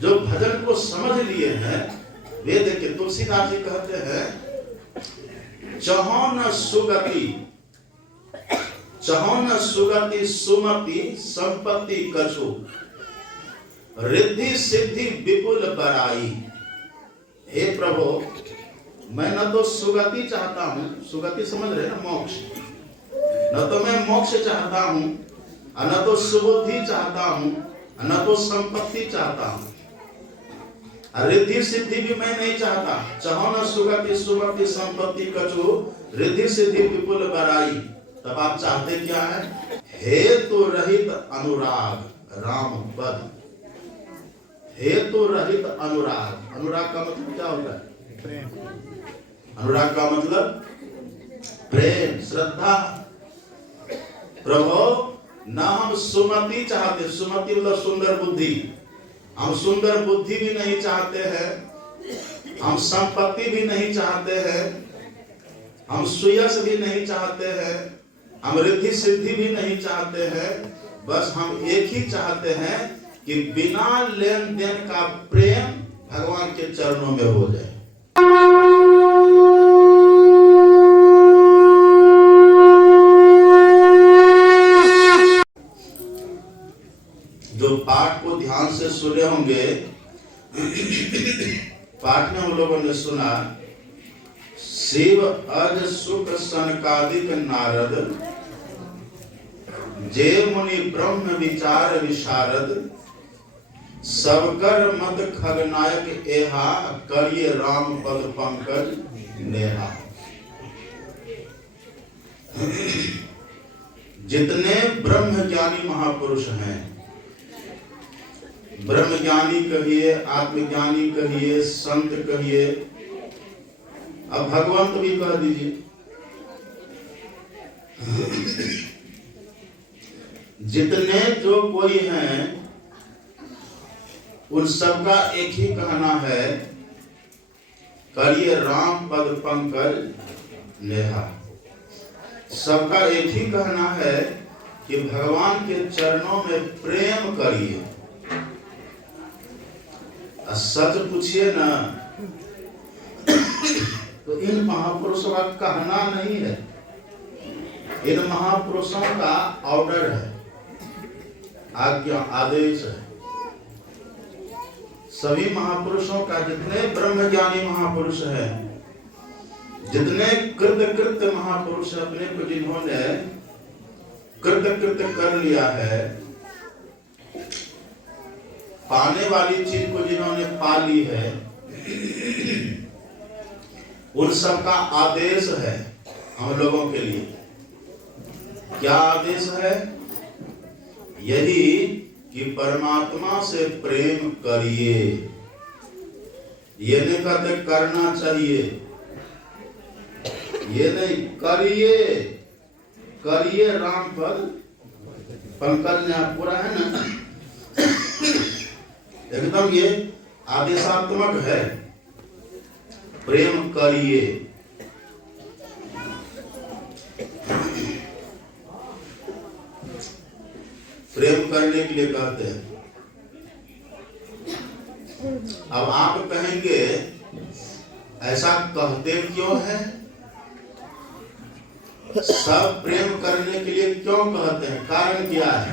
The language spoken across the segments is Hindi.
जो भजन को समझ लिए हैं वे देखिए तुलसीदास जी कहते हैं, चहुन सुगति सुमति संपत्ति कछु, रिद्धि सिद्धि विपुल बड़ाई। हे प्रभु, मैं न तो सुगति चाहता हूं, सुगति समझ रहे ना, मोक्ष, न तो मैं मोक्ष चाहता हूं, न तो सुबुद्धि चाहता हूं, न तो संपत्ति चाहता हूं, रिद्धि सिद्धि भी मैं नहीं चाहता। चाहो न सुगति सुमति संपत्ति कछु, रिद्धि सिद्धि विपुल बड़ाई। तब आप चाहते क्या है? हेतु रहित अनुराग राम पद। हेतु रहित अनुराग, अनुराग का मतलब क्या होता है? प्रेम। अनुराग का मतलब प्रेम, श्रद्धा। प्रभु, न हम सुमति चाहते, सुमति मतलब सुंदर बुद्धि, हम सुंदर बुद्धि भी नहीं चाहते हैं, हम संपत्ति भी नहीं चाहते हैं, हम सुयश भी नहीं चाहते हैं, हम रिद्धि सिद्धि भी नहीं चाहते हैं। बस हम एक ही चाहते हैं कि बिना लेन देन का प्रेम भगवान के चरणों में हो जाए। जो पाठ को ध्यान से सुने होंगे, पाठ में हम लोगों ने सुना, शिव अज सुख सनकादिक नारद, जे मुनि ब्रह्म विचार विशारद, सबकर मत खगनायक एहा, करिए राम पद पंकज नेहा। जितने ब्रह्म ज्ञानी महापुरुष हैं, ब्रह्म ज्ञानी कहिए, आत्मज्ञानी कहिए, संत कहिए, अब भगवंत भी कह दीजिए, जितने जो कोई हैं उन सबका एक ही कहना है, करिए राम पद पंकज नेहा। सबका एक ही कहना है कि भगवान के चरणों में प्रेम करिए। सच पूछिए ना तो इन महापुरुषों का कहना नहीं है, इन महापुरुषों का ऑर्डर है, आज्ञा, आदेश है। सभी महापुरुषों का, जितने ब्रह्मज्ञानी महापुरुष हैं, जितने कृत महापुरुष अपने को जिन्होंने कृत कर लिया है, पाने वाली चीज को जिन्होंने पा ली है, उन सबका आदेश है हम लोगों के लिए। क्या आदेश है? यही कि परमात्मा से प्रेम करिए। ये नहीं कहते करना चाहिए, ये नहीं, करिए, करिए राम पद पंकज ने पूरा है ना, एकदम ये आदेशात्मक है, प्रेम करिए। प्रेम करने के लिए कहते हैं। अब आप कहेंगे ऐसा कहते क्यों है? सब प्रेम करने के लिए क्यों कहते हैं? कारण क्या है?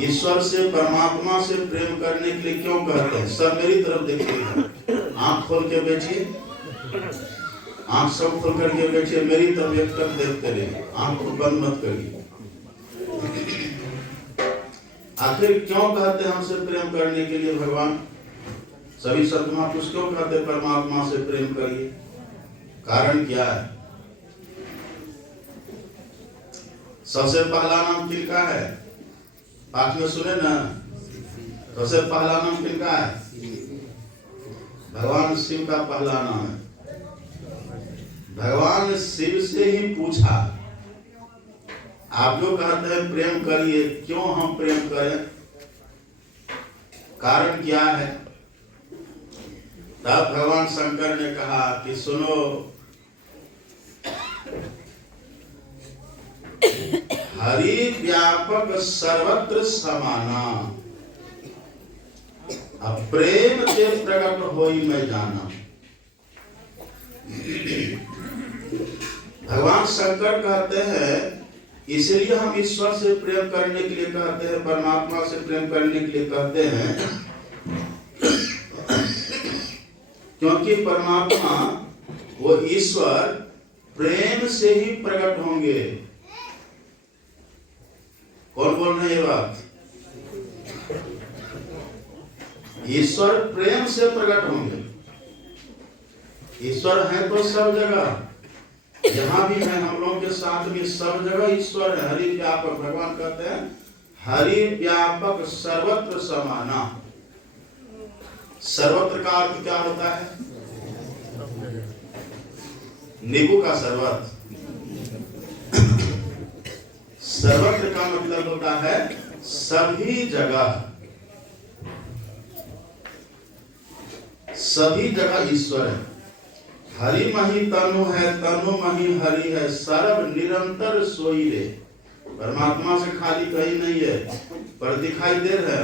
ईश्वर से, परमात्मा से प्रेम करने के लिए क्यों कहते हैं? सब मेरी तरफ देखिए, आंख खोल के बैठिए, आंख सब खोल करके बैठिए, मेरी तरफ एक टक देखते रहिए, आंख को बंद मत करिए। आखिर क्यों कहते हैं हमसे प्रेम करने के लिए भगवान? सभी संत महापुरुष क्यों कहते हैं परमात्मा से प्रेम करिए? कारण क्या है? सबसे पहला नाम किनका है? पाठ में सुने ना, सबसे पहला नाम किनका है? भगवान शिव का पहला नाम है। भगवान शिव से ही पूछा, आप जो कहते हैं प्रेम करिए, क्यों हम प्रेम करें? कारण क्या है? तब भगवान शंकर ने कहा कि सुनो, हरि व्यापक सर्वत्र समाना, अब प्रेम के प्रकट होई मैं जाना। भगवान शंकर कहते हैं इसलिए हम ईश्वर से प्रेम करने के लिए कहते हैं, परमात्मा से प्रेम करने के लिए कहते हैं, क्योंकि परमात्मा वो ईश्वर प्रेम से ही प्रकट होंगे। कौन बोल रहे हैं ये बात? ईश्वर प्रेम से प्रकट होंगे। ईश्वर है तो सब जगह, जहां भी है हम लोगों के साथ में सब जगह ईश्वर है। हरि व्यापक, भगवान कहते हैं हरि व्यापक सर्वत्र समाना। सर्वत्र का अर्थ क्या होता है? नींबू का शरबत। सर्वत्र का मतलब होता है सभी जगह, सभी जगह ईश्वर है। हरि मही तनु है, तनु मही हरि है, सर्व निरंतर सोई रे। परमात्मा से खाली कहीं नहीं है, पर दिखाई दे रहा है।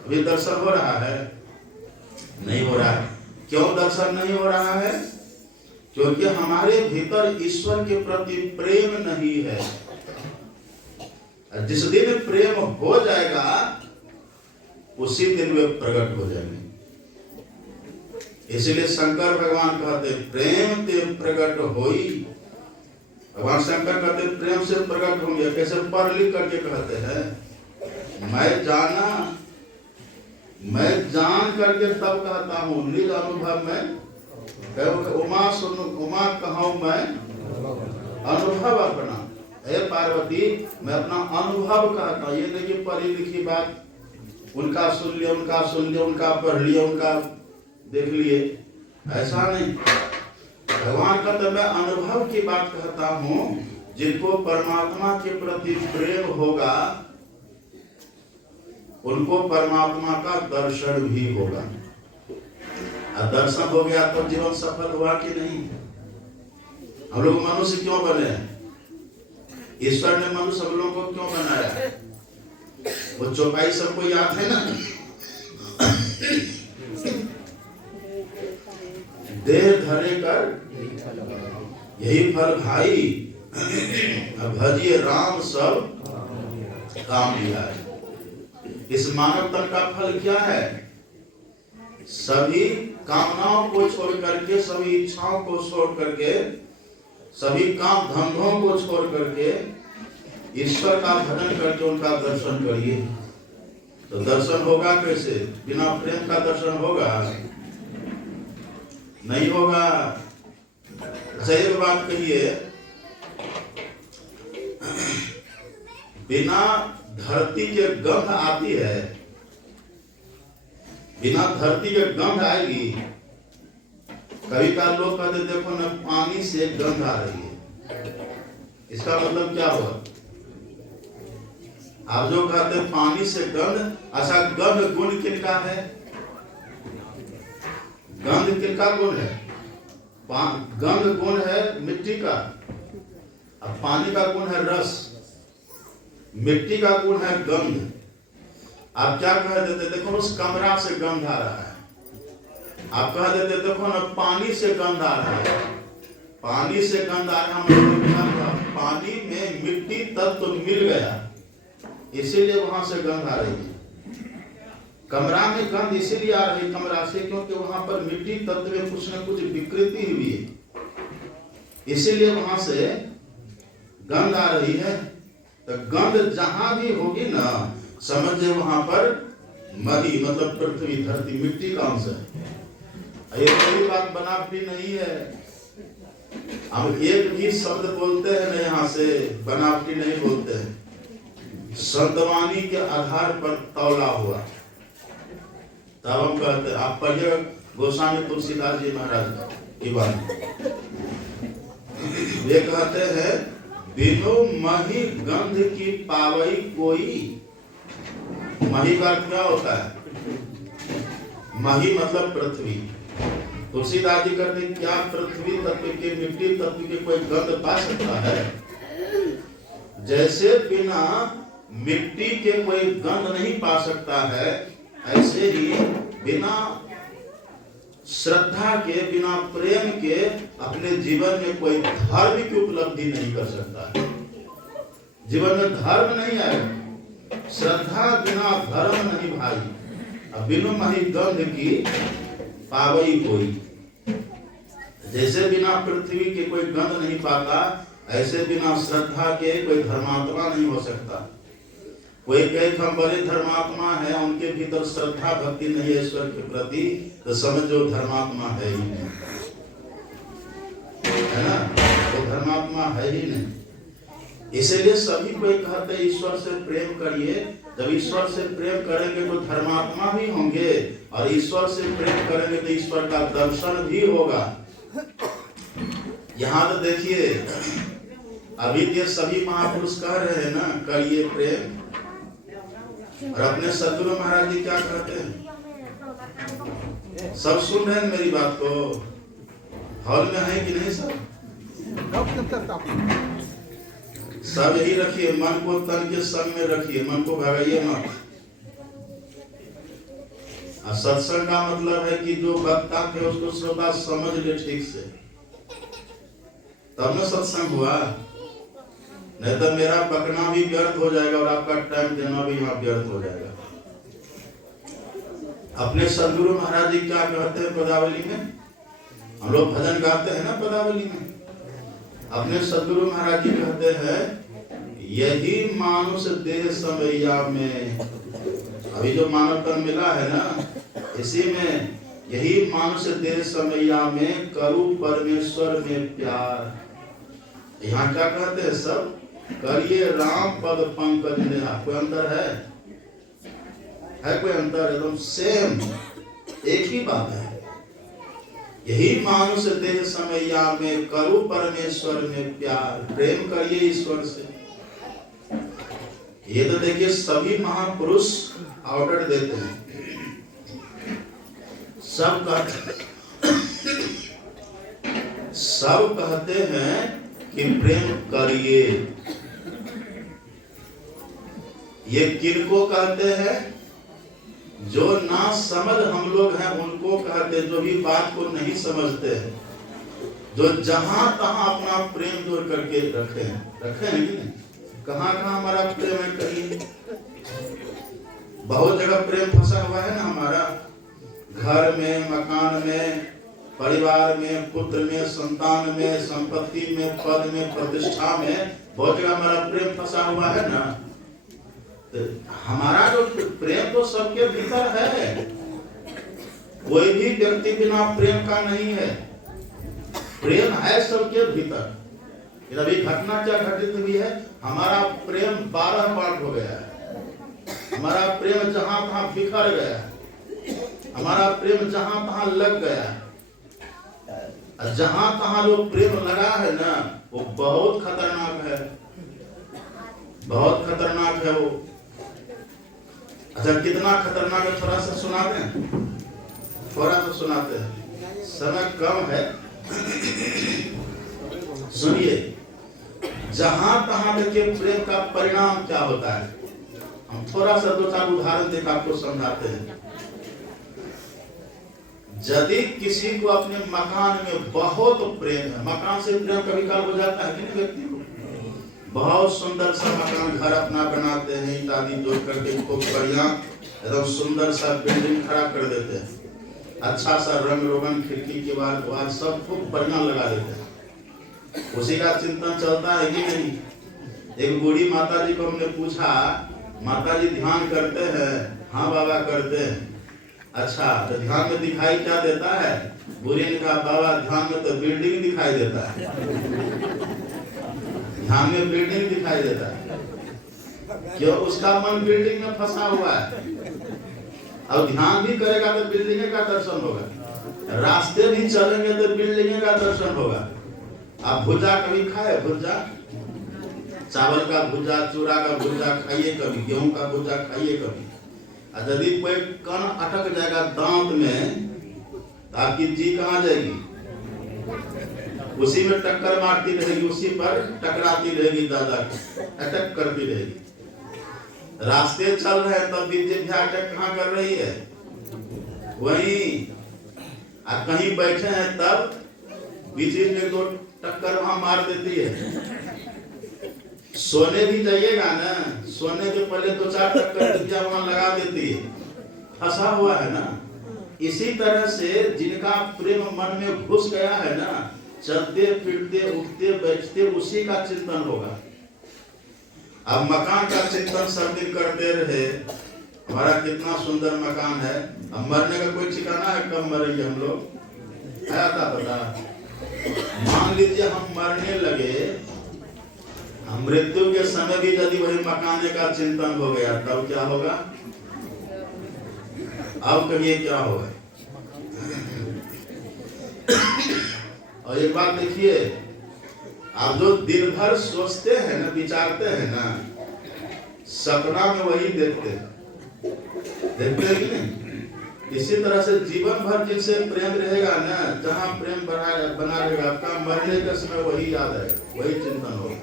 अभी दर्शन हो रहा है? नहीं हो रहा है। क्यों दर्शन नहीं हो रहा है? क्योंकि हमारे भीतर ईश्वर के प्रति प्रेम नहीं है। जिस दिन प्रेम हो जाएगा उसी दिन वे प्रकट हो जाएंगे। इसलिए शंकर भगवान कहते प्रेम ते प्रकट होई। भगवान शंकर कहते प्रेम से प्रकट होंगे। कैसे? पर लिख करके कहते हैं मैं जाना, मैं जान करके तब कहता हूँ। निज अनुभव में उमा सुनो, उमा कहूँ मैं अनुभव अपना। हे पार्वती मैं अपना अनुभव कहता। ये देखिए पढ़ी लिखी बात, उनका सुन लिया, उनका सुन लिया, उनका पढ़ लिया, उनका देख लिए, ऐसा नहीं। भगवान कहते मैं अनुभव की बात कहता हूँ। जिनको परमात्मा के प्रति प्रेम होगा उनको परमात्मा का दर्शन भी होगा। दर्शन हो गया तो जीवन सफल हुआ कि नहीं? हम लोग मनुष्य क्यों बने हैं? ईश्वर ने मनुष्य हम लोगों को क्यों बनाया? वो चौपाई सबको याद है ना? देह धरे कर यही फल भाई, भजिए राम सब काम लिया है। इस मानव तन का फल क्या है? सभी कामनाओं को छोड़ करके, सभी इच्छाओं को छोड़ करके, सभी काम धंधों को छोड़ करके ईश्वर का भजन करके उनका दर्शन करिए। तो दर्शन होगा कैसे? बिना प्रेम का दर्शन होगा? नहीं होगा। सही बात कहिए, बिना धरती के गंध आती है, बिना धरती के गंध आएगी। कभी कभी लोग कहते देखो ना पानी से गंध आ रही है, इसका मतलब क्या हुआ? आप जो कहते पानी से गंध, अच्छा गंध गुण किनका है? गंध किनका गुण है? गंध गुण है मिट्टी का, अब पानी का गुण है रस, मिट्टी का गुण है गंध। आप क्या कह देते देखो उस कमरा से गंध आ रहा है, आप कह देते देखो ना पानी से गंध आ रहा है। पानी से गंध आ रहा है, पानी में मिट्टी तत्व तो मिल गया, इसीलिए वहां से गंध आ रही है। कमरा में गंध इसीलिए आ रही कमरा से क्योंकि वहां पर मिट्टी तत्व में कुछ न कुछ विकृति हुई है, इसीलिए वहां से गंध आ रही है। तो गंध जहां भी होगी ना समझे वहां पर मही मतलब पृथ्वी धरती मिट्टी का अंश है। ये कोई बात बनावटी नहीं है। हम एक भी शब्द बोलते हैं ना यहाँ से बनावटी नहीं बोलते हैं, संतवाणी के आधार पर तौला हुआ। तब हम कहते आप पढ़िए गोस्वामी तुलसीदास जी महाराज की बात, वे कहते हैं बिनु मही गंध की पावई कोई। मही का अर्थ क्या होता है? मही मतलब पृथ्वी। तुलसीदास जी कहते क्या पृथ्वी तत्व के मिट्टी तत्व के कोई गंध पा सकता है? जैसे बिना मिट्टी के कोई गंध नहीं पा सकता है, ऐसे ही बिना श्रद्धा के, बिना प्रेम के अपने जीवन में कोई धर्म की उपलब्धि नहीं कर सकता। जीवन में धर्म नहीं आएगा। श्रद्धा बिना धर्म नहीं भाई। अब बिनु मही गंध की पावई कोई। जैसे बिना पृथ्वी के कोई गंध नहीं पाता, ऐसे बिना श्रद्धा के कोई धर्मात्मा नहीं हो सकता। कोई कहे हम बड़े धर्मात्मा है, उनके भीतर श्रद्धा भक्ति नहीं है ईश्वर के प्रति, तो समझो धर्मात्मा है ही नहीं, है ना? वो धर्मात्मा है ही नहीं। इसीलिए सभी को कहते हैं ईश्वर से प्रेम करिए। जब ईश्वर से प्रेम करेंगे तो धर्मात्मा भी होंगे, और ईश्वर से प्रेम करेंगे तो ईश्वर का दर्शन भी होगा। यहाँ तो देखिए, अभी के सभी महापुरुष कह रहे हैं ना, करिए प्रेम। और अपने सदगुरु महाराज जी क्या कहते हैं? सब सुन रहे हैं मेरी बात को? हॉल में है कि नहीं? सब यही रखिए, मन को तन के संग में रखिए, मन को भगाइए मत। सत्संग का मतलब है कि जो वक्ता थे उसको श्रोता समझ ले ठीक से, तब न सत्संग हुआ। नहीं तो मेरा बकना भी व्यर्थ हो जाएगा और आपका टाइम देना भी यहाँ व्यर्थ हो जाएगा। अपने सदगुरु महाराज जी क्या कहते हैं पदावली में? हम लोग भजन गाते हैं ना पदावली में। अपने सदगुरु महाराज जी कहते हैं, यही मानुष देह समैया में, अभी जो मानव तन मिला है ना, इसी में यही मानुष देह समैया में करू परमेश्वर में प्यार। यहाँ क्या कहते हैं? सब करिए राम पद पंकज नेहा। कोई अंतर है कोई अंतर? एकदम सेम, एक ही बात है। यही मानुष देह समैया में करू परमेश्वर में प्यार। प्रेम करिए ईश्वर से। ये तो देखिए सभी महापुरुष ऑर्डर देते हैं। सब कहते हैं कि प्रेम करिए। ये किनको कहते हैं? जो ना समझ हम लोग हैं उनको कहते, जो भी बात को नहीं समझते हैं, जो जहां तहां अपना प्रेम जोड़ करके रखे हैं। कहाँ हमारा प्रेम है? कहीं बहुत जगह प्रेम फंसा हुआ है ना हमारा, घर में, मकान में, परिवार में, पुत्र में, संतान में, संपत्ति में, पद में, प्रतिष्ठा में, बहुत जगह हमारा प्रेम फंसा हुआ है ना। तो हमारा जो प्रेम तो सबके भीतर है। कोई भी व्यक्ति बिना प्रेम का नहीं है। प्रेम है सबके भीतर। अभी घटना क्या घटित हुई है? हमारा प्रेम 12 पार्ट हो गया है। हमारा प्रेम जहां तहां बिखर गया है। हमारा प्रेम जहां तहां लग गया है। जहां तहां जो प्रेम लगा है ना, वो बहुत खतरनाक है, बहुत खतरनाक है वो। अच्छा, कितना खतरनाक है थोड़ा सा सुना दें? थोड़ा सा सुनाते हैं, समय कम है। सुनिए, जहां तहां देखिए प्रेम का परिणाम क्या होता है। हम थोड़ा सा 2-4 उदाहरण देकर आपको समझाते हैं। यदि किसी को अपने मकान में बहुत प्रेम है, मकान से प्रेम कभी काल हो जाता है कि नहीं व्यक्ति को? बहुत सुंदर सा मकान घर अपना बनाते हैं, इत्यादि जोड़ करके खूब बढ़िया एकदम सुंदर सा बिल्डिंग खड़ा कर देते हैं। अच्छा सा रंग रोगन, खिड़की के बाहर सब खूब बढ़िया लगा देते हैं। उसी का चिंतन चलता है कि नहीं? एक बूढ़ी माता जी को हमने पूछा, माता जी ध्यान करते हैं? हाँ बाबा करते हैं। अच्छा, तो ध्यान में दिखाई क्या देता है? बूढ़ी ने कहा, बाबा ध्यान में तो बिल्डिंग दिखाई देता है। ध्यान में बिल्डिंग दिखाई देता है। क्यों? उसका मन बिल्डिंग में फंसा हुआ है। अब ध्यान भी करेगा तो बिल्डिंग का दर्शन होगा, रास्ते भी चलेंगे तो बिल्डिंग का दर्शन होगा। आप भुजा कभी खाए? भुजा, चावल का भुजा, चूड़ा का भुजा खाइए कभी, गेहूं का भुजा खाइए कभी। यदि कोई कण अटक जाएगा दांत में तो आपकी जी कहाँ जाएगी? उसी में टक्कर मारती रहेगी, उसी पर टकराती रहेगी, दादा अटक करती रहेगी। रास्ते चल रहे हैं तब भी जिभ अटैक कहाँ कर रही है? वहीं। और कहीं बैठे हैं तब बीच में 2 टक्कर वहां मार देती है। सोने भी जाइएगा ना, सोने के पहले 2-4 टक्कर जिभ वहां लगा देती है, फंसा हुआ है ना। इसी तरह से जिनका प्रेम मन में घुस गया है ना, चलते फिरते उठते बैठते उसी का चिंतन होगा। अब मकान का चिंतन सब दिन करते रहे, हमारा कितना सुंदर मकान है, अब मरने का कोई ठिकाना है कब मरेंगे हम लोग? आया था पता? मान लीजिए हम मरने लगे, हम मृत्यु के समय भी यदि वही मकान का चिंतन हो गया तब क्या होगा? अब कहिए क्या होगा? और एक बात देखिए, आप जो दिन भर सोचते हैं ना, विचारते हैं ना, सपना में वही देखते हैं कि नहीं? इसी तरह से जीवन भर जिनसे प्रेम रहेगा ना, जहाँ प्रेम बना रहेगा, आपका मरने के समय वही याद है, वही चिंतन होगा।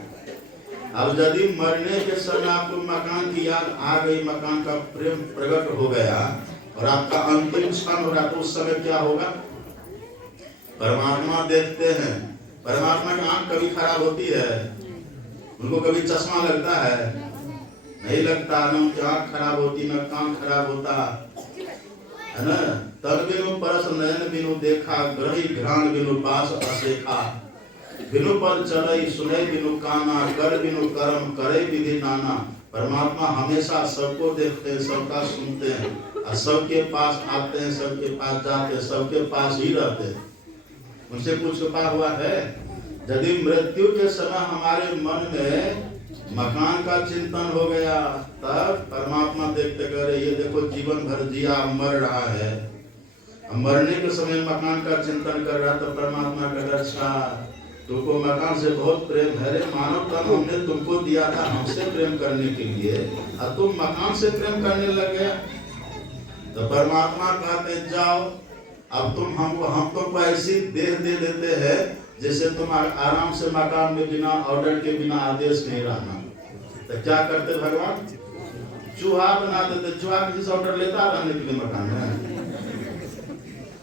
अब यदि मरने के समय आपको मकान की याद आ गई, मकान का प्रेम प्रकट हो गया और आपका अंतिम क्षण हो रहा, तो उस समय क्या होगा? परमात्मा देखते हैं। परमात्मा की आंख कभी खराब होती है? उनको कभी चश्मा लगता है? नहीं लगता। न उनकी आंख खराब होती, न कान खराब होता है ना। तन बिनु परस नयन बिनु देखा, ग्रही घ्राण बिनु पास असेखा, बिनु पल चलई सुने बिनु काना, कर बिनु कर्म करे विधि नाना। परमात्मा हमेशा सबको देखते हैं, सबका सुनते हैं और सबके पास आते हैं, सबके पास जाते हैं, सबके पास ही रहते हैं। उनसे कुछ छुपा हुआ है? यदि मृत्यु के समय हमारे मन में मकान का चिंतन हो गया, तब परमात्मा देखते करे, ये देखो जीवन भर जिया, मर रहा है, मरने के समय मकान का चिंतन कर रहा, तो परमात्मा का अच्छा तुमको मकान से बहुत प्रेम है रे मानव, तब हमने तुमको दिया था हमसे प्रेम करने के लिए, और तुम मकान से प्रेम करने लग गया। तो परमात्मा कहते जाओ, अब हम तुमको ऐसी देह दे देते हैं जैसे तुम आराम से मकान में बिना ऑर्डर के, बिना आदेश नहीं रहना। तो क्या करते भगवान? चूहा बना देते। चूहा किसी ऑर्डर लेता रहने के लिए मकान में?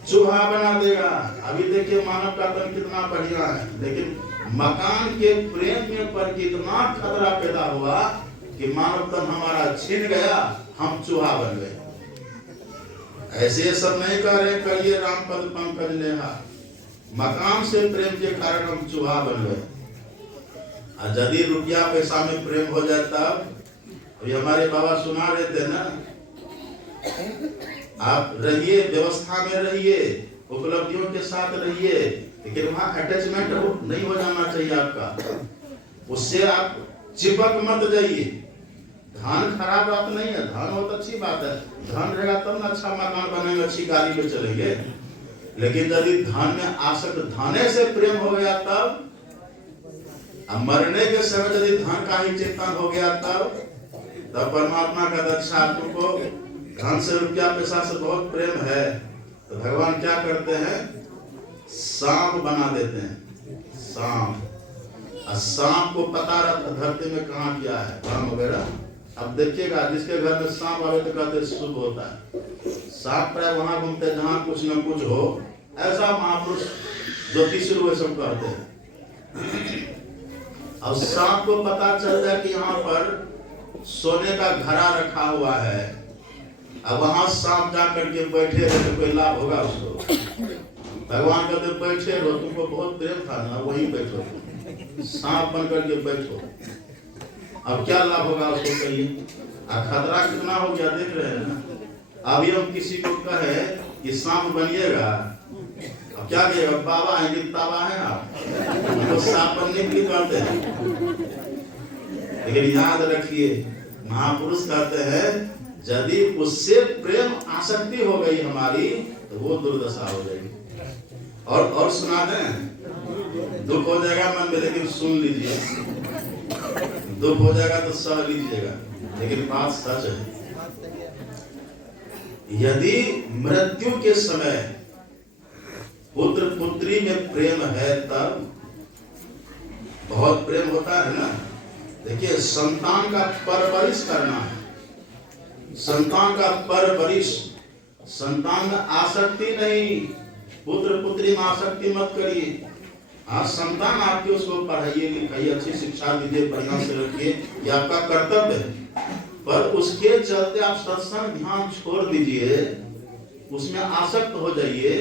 चूहा बना देगा। अभी देखिए मानव का तन कितना बढ़िया है, लेकिन मकान के प्रेम में पर कितना खतरा पैदा हुआ कि मानव तन हमारा छिन गया, हम चूहा बन गए। ऐसे सब नहीं कह रहे करिए राम पद पंकज नेहा, मकान से प्रेम के कारण हम चूहा बन गए। और यदि रुपया पैसा में प्रेम हो जाता, अभी हमारे बाबा सुना रहे थे ना, आप रहिए व्यवस्था में रहिए, उपलब्धियों के साथ रहिए, लेकिन वहां अटैचमेंट नहीं हो जाना चाहिए आपका, उससे आप चिपक मत जाइए। धन खराब बात नहीं है, धन बहुत अच्छी बात है, धन रहेगा तब ना अच्छा मकान बनेगा, अच्छी गाड़ी पे चलेंगे। लेकिन यदि धन में आसक्त, धने से प्रेम हो गया तब, अब मरने के समय यदि धन का ही चिंतन हो गया तब परमात्मा का अच्छा तुमको धन से, रुपया पैसा से बहुत प्रेम है, तो भगवान क्या करते हैं? सांप बना देते हैं। सांप, सांप को पता रहता धरती में कहाँ क्या है, काम वगैरह। अब देखिएगा जिसके घर में सांप आवे तो कहते शुभ होता है। सांप प्राय वहां घूमते जहां कुछ न कुछ हो, ऐसा महापुरुष ज्योतिष सब कहते हैं। अब सांप को पता चल जाए कि यहाँ पर सोने का घड़ा रखा हुआ है, अब वहां सांप जा करके बैठे रहे तो कोई लाभ होगा उसको? भगवान कहते बैठे रहो, तुमको बहुत प्रेम था ना, वहीं बैठो, सांप बन करके बैठो। अब क्या लाभ होगा उसको कहिए? खतरा कितना हो गया देख रहे हैं ना। अभी हम किसी को कहे कि सांप बनिएगा, अब क्या कहिएगा? बाबा है, ताबा है आप, तो सांप बनने के लिए कहते हैं। लेकिन याद रखिए महापुरुष कहते हैं यदि उससे प्रेम आसक्ति हो गई हमारी तो वो दुर्दशा हो जाएगी। और सुना दें, दुख हो जाएगा मन में, लेकिन सुन लीजिए, दुख हो जाएगा तो सह लीजिएगा, लेकिन बात सच है। यदि मृत्यु के समय पुत्र पुत्री में प्रेम है, तब बहुत प्रेम होता है ना। देखिए संतान का परवरिश करना है, संतान का परवरिश, संतान में आसक्ति नहीं, पुत्र पुत्री में आसक्ति मत करिए। हाँ, संतान आपके, उसको पढ़ाइए लिखाइए, अच्छी शिक्षा दीजिए, बढ़िया से रखिए, ये आपका कर्तव्य है। पर उसके चलते आप सत्संग ध्यान छोड़ दीजिए, उसमें आसक्त हो जाइए,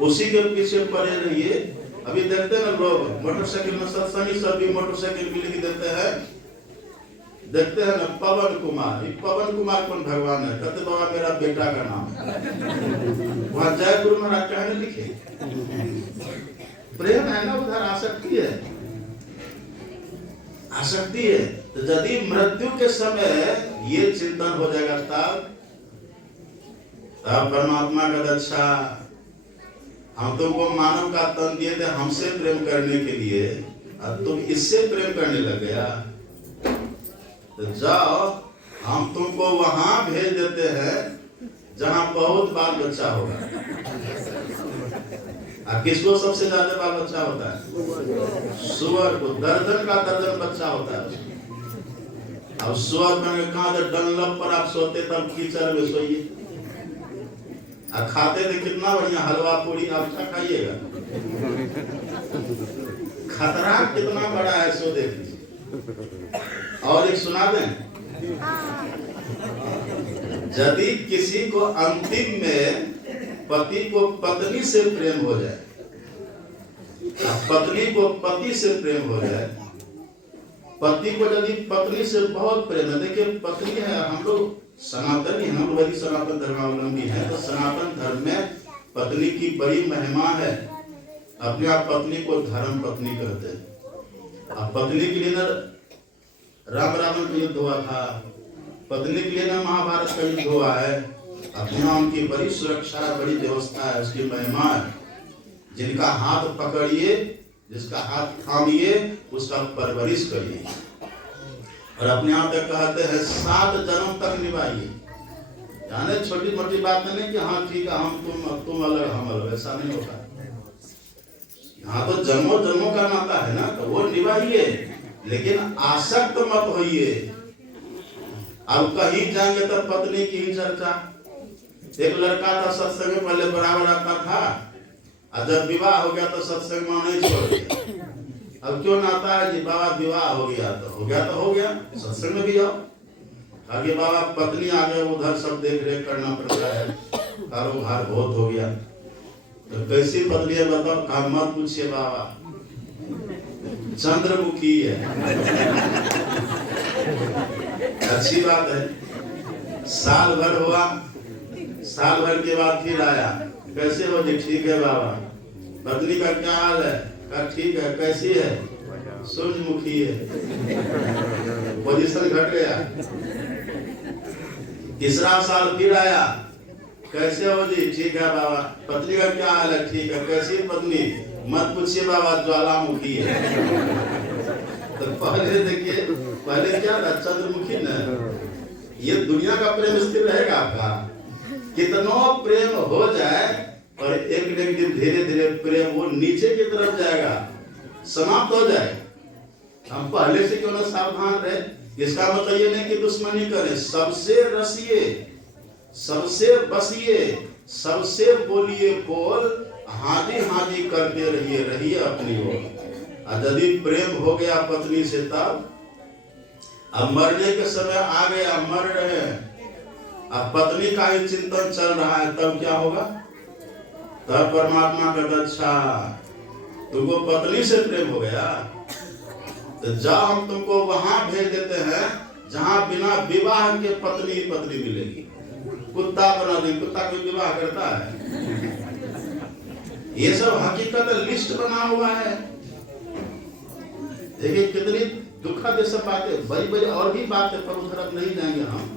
उसी के पीछे पड़े रहिए। अभी देखते हैं ना लोग मोटरसाइकिल में सत्संगी सब भी मोटरसाइकिल भी लिख देते हैं, देखते हैं ना पवन कुमार। पवन कुमार कौन भगवान है? कहते बाबा मेरा बेटा का नाम है। वहां जय गुरु महाराज कहने लिखे, प्रेम है ना, उधर आसक्ति है, आसक्ति है। तो यदि मृत्यु के समय ये चिंतन हो जाएगा, तब परमात्मा का अच्छा, हम तुमको मानव का तन दिए थे हमसे प्रेम करने के लिए, अब तुम इससे प्रेम करने लग गया, तो जाओ हम तुमको वहां भेज देते हैं जहां बहुत बाल बच्चा होगा। और किसको सबसे ज्यादा बाल बच्चा होता है? सुअर को दर्जन का दर्जन बच्चा होता है। अब सुअर में कहा डनलप पर आप सोते तब कीचड़ में सोइए, और खाते थे कितना बढ़िया हलवा पूरी, आप क्या खाइएगा? खतरा कितना बड़ा है सो देखिए। और एक सुना दें, यदि किसी को अंतिम में पति को पत्नी से प्रेम हो जाए, पत्नी को पति से प्रेम हो जाए, पति को यदि पत्नी से बहुत प्रेम है, देखिए पत्नी है, हम लोग सनातनी हैं, हम वही सनातन धर्मावलंबी हैं, तो सनातन धर्म में पत्नी की बड़ी महिमा है। अपने आप पत्नी को धर्म पत्नी कहते हैं। अब पत्नी के लिए न राम रावण का युद्ध हुआ था, पत्नी के लिए ना महाभारत का युद्ध हुआ है। अपने उनकी बड़ी सुरक्षा, बड़ी व्यवस्था है, उसकी महिमा है। जिनका हाथ पकड़िए, जिसका हाथ थामिए, उसका परवरिश करिए। और अपने आप तक कहते हैं 7 जन्म तक निभाइए। यानी छोटी मोटी बात नहीं कि हाँ ठीक है हम तुम अलग हम अलग, ऐसा नहीं होता। यहाँ तो जन्मों जन्मों का नाता है ना, तो वो निभाइए, लेकिन आसक्त मत होइए। अब कहीं जाएंगे तो पत्नी की ही चर्चा। एक लड़का था सत्संग में पहले बराबर आता था, और जब विवाह हो गया तो सत्संग में नहीं छोड़ दिया। अब क्यों नाता है जी? बाबा विवाह हो गया तो हो गया, सत्संग में भी आओ। आगे बाबा पत्नी आ गए, उधर सब देख रेख करना पड़ता है, कारोबार बहुत हो गया। तो कैसी पत्नी है बताओ? कहा मत पूछिए बाबा, चंद्रमुखी है। अच्छी बात है। साल भर हुआ, साल भर के बाद फिर आया, कैसे हो जी? ठीक है बाबा। पत्नी का क्या हाल है? कहा ठीक है। कैसी है? सूर्यमुखी है। पोजीशन घट गया। तीसरा साल फिर आया, कैसे हो जी? ठीक है बाबा। पत्नी का क्या हाल है? ठीक है। कैसी पत्नी? मत पूछिए बाबा, ज्वालामुखी है। तो पहले देखिए, पहले क्या था? चंद्रमुखी न। ये दुनिया का प्रेम स्थिर रहेगा आपका? कितना प्रेम हो जाए और एक दिन धीरे धीरे प्रेम वो नीचे की तरफ जाएगा, समाप्त हो जाए। हम पहले से क्यों ना सावधान रहे। इसका मतलब ये नहीं कि दुश्मनी करें, सबसे रसिए, सबसे बसिए, सबसे बोलिए बोल, हाजी हाजी करते रहिए अपनी ओर। यदि प्रेम हो गया पत्नी से, तब अब मरने के समय आ गया, मर रहे हैं, अब पत्नी का ही चिंतन चल रहा है, तब क्या होगा? तब परमात्मा का अच्छा तुमको पत्नी से प्रेम हो गया, तो जाओ हम तुमको वहां भेज देते हैं जहां बिना विवाह के पत्नी ही पत्नी मिलेगी। कुत्ता बना दे, कुत्ता कोई विवाह करता है? ये सब हकीकत लिस्ट बना हुआ है। देखिए कितनी दुखद ये सब बातें, बड़ी बड़ी और भी बातें, पर उधर अब नहीं जाएंगे हम।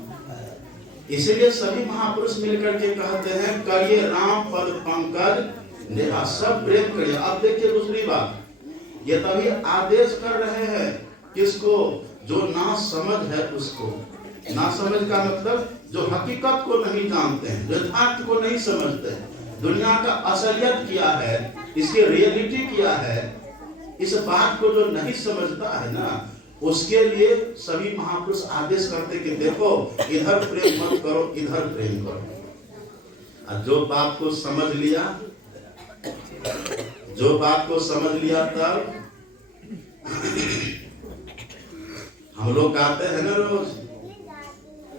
इसीलिए सभी महापुरुष मिलकर के कहते हैं करिए राम पद पंकज नेहा, सब प्रेम करिए। अब देखिए दूसरी बात, ये तभी आदेश कर रहे हैं किसको? जो ना समझ है उसको। ना समझ का मतलब जो हकीकत को नहीं जानते हैं, यथार्थ को नहीं समझते हैं, दुनिया का असलियत क्या है, इसकी रियलिटी क्या है, इस बात को जो नहीं समझता है ना, उसके लिए सभी महापुरुष आदेश करते कि देखो इधर प्रेम मत करो, इधर प्रेम करो। और जो बात को समझ लिया, जो बात को समझ लिया, तब हम लोग गाते हैं ना रोज,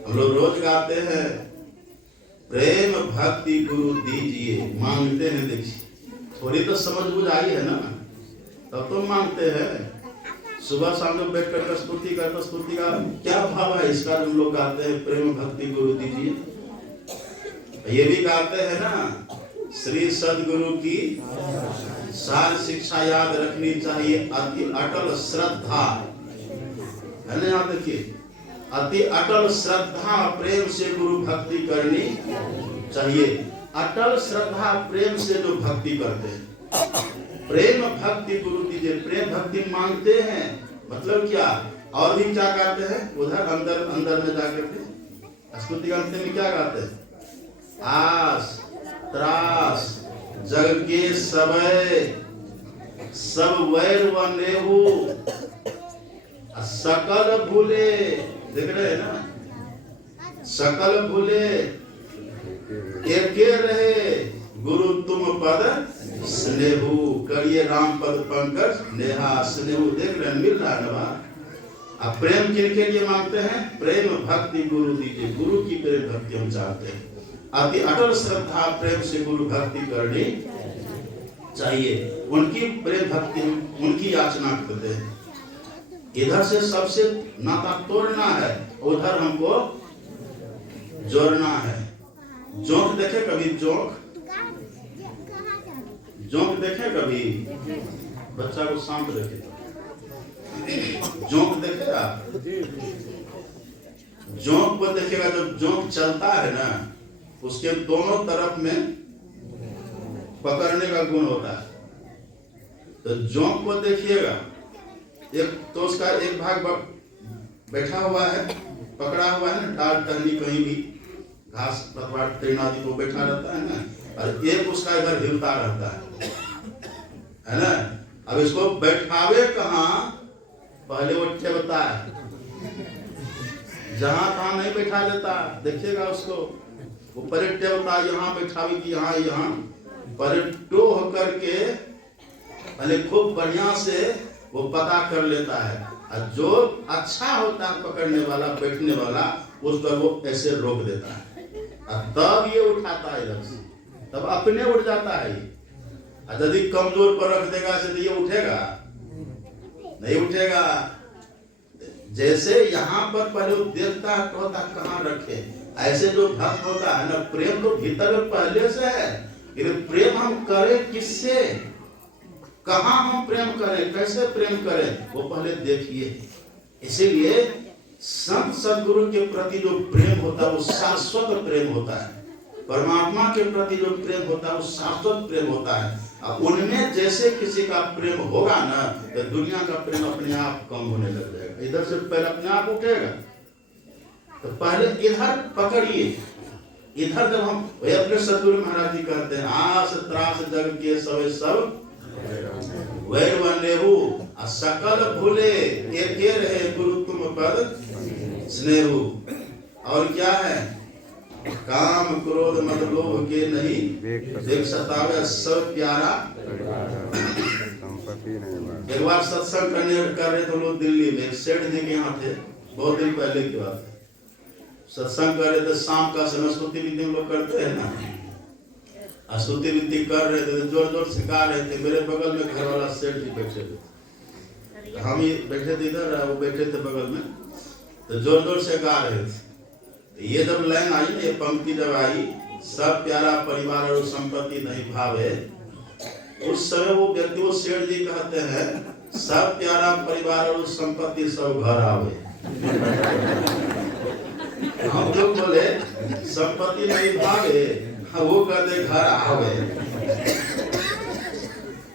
हम लोग रोज गाते हैं प्रेम भक्ति गुरु दीजिए, मांगते हैं। देखिए थोड़ी तो समझ बुझ आई है ना, तब तो मांगते हैं। सुबह शाम लोग बैठ कर स्तुति करते, स्तुति का क्या भाव है इसका, हम लोग गाते हैं प्रेम भक्ति गुरु दीजिए। ये भी गाते हैं ना, श्री सदगुरु की सार शिक्षा याद रखनी चाहिए, अति अटल श्रद्धा, है ना। यहाँ देखिए, अति अटल श्रद्धा प्रेम से गुरु भक्ति करनी चाहिए। अटल श्रद्धा प्रेम से जो भक्ति करते हैं, प्रेम भक्ति गुरु दीजिए। प्रेम भक्ति मांगते हैं, मतलब क्या, और भी क्या गाते हैं उधर अंदर अंदर में जाकर के स्तुति के अंत में क्या गाते हैं, आस त्रास जग के सबय सब वैर व नेहू सकल भूले, देख रहे हैं ना, सकल भूले एके रहे गुरु तुम पद स्नेहू, करिए राम पद पंकज नेहा स्नेहू। देख रहे हैं, मिल रहा है ना। अब प्रेम किनके लिए मांगते हैं, प्रेम भक्ति गुरु दीजिए, गुरु की प्रेम भक्ति हम चाहते हैं। अति अटल श्रद्धा प्रेम से गुरु भक्ति करनी चाहिए, उनकी प्रेम भक्ति उनकी याचना करते हैं। इधर से सबसे नाता तोड़ना है, उधर हमको जोड़ना है। जोंक देखे कभी, जोंक जोंक देखे कभी, बच्चा को शांत रखे, जोंक देखे आप, जोंक को देखेगा, जब जोंक चलता है ना, उसके दोनों तरफ में पकड़ने का गुण होता है। तो जोंक को देखिएगा, एक तो उसका एक भाग बैठा हुआ है, पकड़ा हुआ है ना, डाल टहनी कहीं भी घास पतवार तैनाती को बैठा रहता है ना, और एक उसका इधर हिलता रहता है ना। अब इसको बैठावे कहाँ, पहले वो टेबता है, जहां तहां नहीं बैठा देता, देखिएगा उसको, वो परे टेबता, यहाँ बैठावी की यहाँ, यहाँ परे टोह करके पहले खूब बढ़िया से वो पता कर लेता है, और जो अच्छा होता है पकड़ने वाला बैठने वाला, उस पर वो ऐसे रोक देता है, और तब ये उठाता है इधर से, तब अपने उठ जाता है। और यदि कमजोर पर रख देगा ऐसे, तो ये उठेगा नहीं, उठेगा। जैसे यहाँ पर पहले देखता है तो कहाँ रखे, ऐसे जो भक्त होता है ना, प्रेम तो भीतर पहले से है, लेकिन प्रेम हम करें किससे, कहाँ हम प्रेम करें, कैसे प्रेम करें, वो पहले देखिए। इसीलिए संत सदगुरु के प्रति जो प्रेम होता है वो शाश्वत प्रेम होता है, परमात्मा के प्रति जो प्रेम होता है वो शाश्वत प्रेम होता है। उनमें जैसे किसी का प्रेम होगा ना, तो दुनिया का प्रेम अपने आप कम होने लग जाएगा, इधर से पैर अपने आप उठेगा। तो पहले इधर पकड़िए, इधर जब हम अपने सदगुरु महाराज जी कहते हैं, आस त्रास जग के सब वैर व नेहू सकल भूले एके रहे गुरु तुम पद स्नेहू। और क्या है, काम क्रोध मद लोभ के नहीं देख सतावे सब प्यारा। एक बार सत्संग कर रहे थे लोग दिल्ली में, एक सेठ जी के यहाँ थे, बहुत दिन पहले की बात है। सत्संग कर रहे थे, शाम का समय स्तुति विधि लोग करते हैं ना, स्तुति विधि कर रहे थे, जोर जोर से गा रहे थे। मेरे बगल में घर वाला सेठ जी बैठे थे, हम ही बैठे थे इधर, वो बैठे थे बगल में, तो जोर जोर से गा रहे थे। ये जब लाइन आई ना, ये पंक्ति जब आई, सब प्यारा परिवार और संपत्ति नहीं भावे, उस समय वो व्यक्ति, वो सेठ जी कहते हैं, सब प्यारा परिवार और संपत्ति सब घर आवे। हम लोग बोले संपत्ति नहीं भावे, वो कहते घर आवे।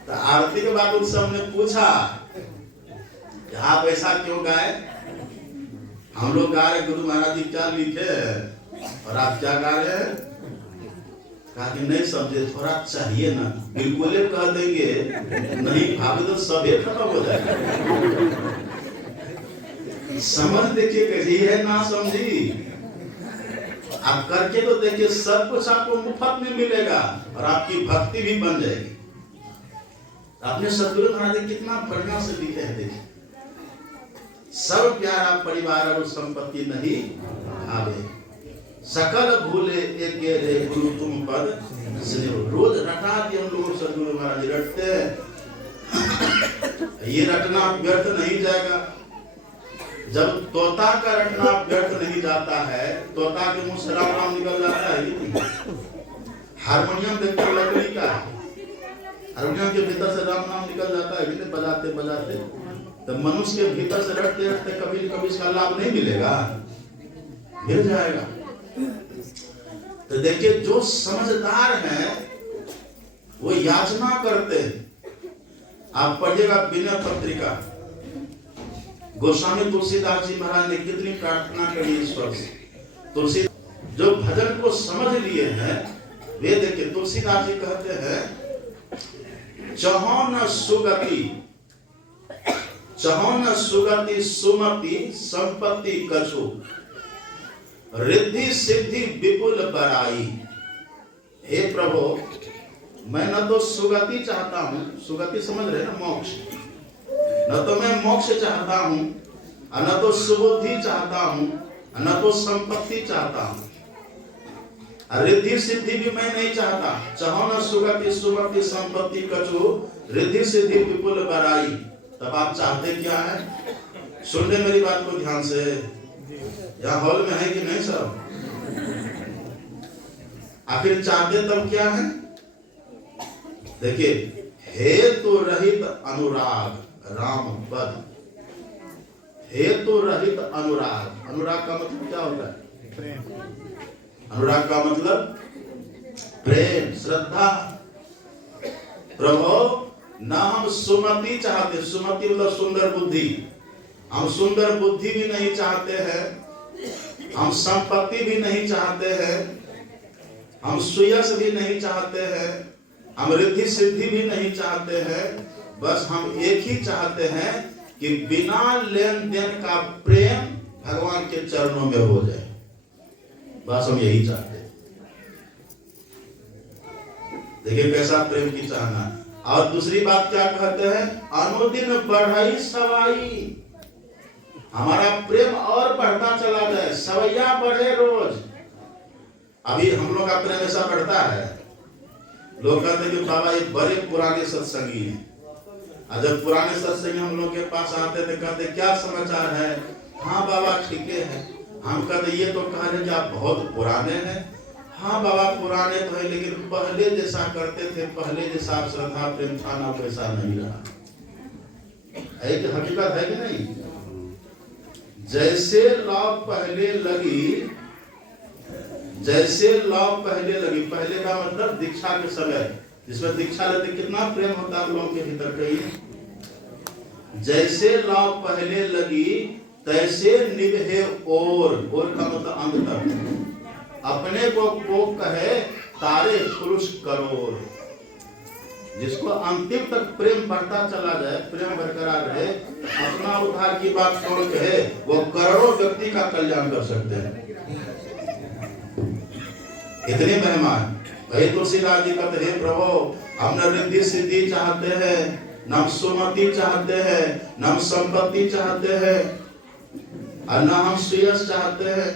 तो आरती के बाद उस सबने पूछा आप ऐसा क्यों गाए, हम लोग गा रहे गुरु महाराज जी क्या लिखे और आप क्या गा रहे हैं। कहा कि नहीं समझे, थोड़ा चाहिए ना, बिल्कुल कह देंगे नहीं भावे तो सब खत्म हो जाएगा। समझ देखिए कैसी है ना समझी। आप करके तो देखिए, सब कुछ आपको मुफ्त में मिलेगा और आपकी भक्ति भी बन जाएगी। आपने सदगुरु महाराज कितना बढ़िया से लिखे हैं, देखिए, सब प्यारा परिवार और संपत्ति नहीं आवे, सकल भूले एक रे गुरु तुम पद स्नेह। रोज रटा दिए हम लोग, सदगुरु महाराज रटते हैं। ये रटना व्यर्थ नहीं जाएगा। जब तोता का रटना व्यर्थ नहीं जाता है, तोता के मुंह से राम राम निकल जाता है कि नहीं? हारमोनियम देखते लकड़ी का है, हारमोनियम के भीतर से राम नाम निकल जाता है कि नहीं? बजाते बजाते। तो मनुष्य के भीतर से रटते रटते कभी न कभी इसका लाभ नहीं मिलेगा, मिल जाएगा। तो देखिए, जो समझदार हैं वो याचना करते हैं। आप पढ़िएगा विनय पत्रिका, गोस्वामी तुलसीदास जी महाराज ने कितनी प्रार्थना करी ईश्वर से। तुलसी जो भजन को समझ लिए हैं, वे देखिए तुलसीदास जी कहते हैं, चहो न सुगति, चहो न सुगति सुमति संपत्ति कछु, रिद्धि सिद्धि विपुल बड़ाई। हे प्रभु, मैं न तो सुगति चाहता हूं, सुगति समझ रहे ना, मोक्ष, न तो मैं मोक्ष चाहता हूं, न तो सुबुद्धि चाहता हूं, न तो संपत्ति चाहता हूं, रिद्धि सिद्धि भी मैं नहीं चाहता। चाहो न सुगति सुमति संपत्ति कछु, रिद्धि सिद्धि विपुल बड़ाई। तब आप चाहते क्या है? सुन ले मेरी बात को ध्यान से। यहाँ हॉल में है कि नहीं सब? आखिर चाहते तब क्या है? देखिए, हेतु रहित अनुराग राम पद। हेतु रहित अनुराग, अनुराग का मतलब क्या होता है? प्रेम। अनुराग का मतलब प्रेम, श्रद्धा। प्रभु, ना हम सुमति चाहते, सुमति मतलब सुंदर बुद्धि, हम सुंदर बुद्धि भी नहीं चाहते हैं, हम संपत्ति भी नहीं चाहते हैं, हम सुयश भी नहीं चाहते हैं, हम रिद्धि सिद्धि भी नहीं चाहते हैं। बस हम एक ही चाहते हैं कि बिना लेन देन का प्रेम भगवान के चरणों में हो जाए। बस हम यही चाहते हैं। देखिए कैसा प्रेम की चाहना है। और दूसरी बात क्या कहते हैं? अनुदिन बढ़ई सवाई। हमारा प्रेम और बढ़ता चला जाए, सवैया बढ़े रोज। अभी हम लोग का प्रेम ऐसा बढ़ता है, लोग कहते हैं कि बाबा ये बड़े पुराने सत्संगी हैं। और जब पुराने सत्संगी हम लोग के पास आते थे, कहते क्या समाचार है? हाँ बाबा ठीक है। हम कहते ये तो कह रहे कि आप बहुत पुराने हैं। हाँ बाबा पुराने तो है, लेकिन पहले जैसा करते थे, पहले जैसा श्रद्धा प्रेम था ना, वैसा नहीं रहा। एक हकीकत है कि नहीं? जैसे लौ पहले लगी, जैसे लौ पहले लगी, पहले का मतलब दीक्षा के समय, जिसमें दीक्षा लेते कितना प्रेम होता है लोगों के भीतर। कहिए, जैसे लौ पहले लगी तैसे निभे और का मतलब अंत तक। अपने को कहे तारे पुरुष करोड़। जिसको अंतिम तक प्रेम बढ़ता चला जाए, प्रेम बरकरार रहे, अपना उद्धार की बात कौन कहे? वो करोड़ों व्यक्ति का कल्याण कर सकते हैं। इतने मेहमान भाई तुलसीदास जी कहते हैं, प्रभु हम न रिद्धि सिद्धि चाहते हैं, न सुमति चाहते हैं, न संपत्ति चाहते हैं, और न हम सुयश चाहते हैं।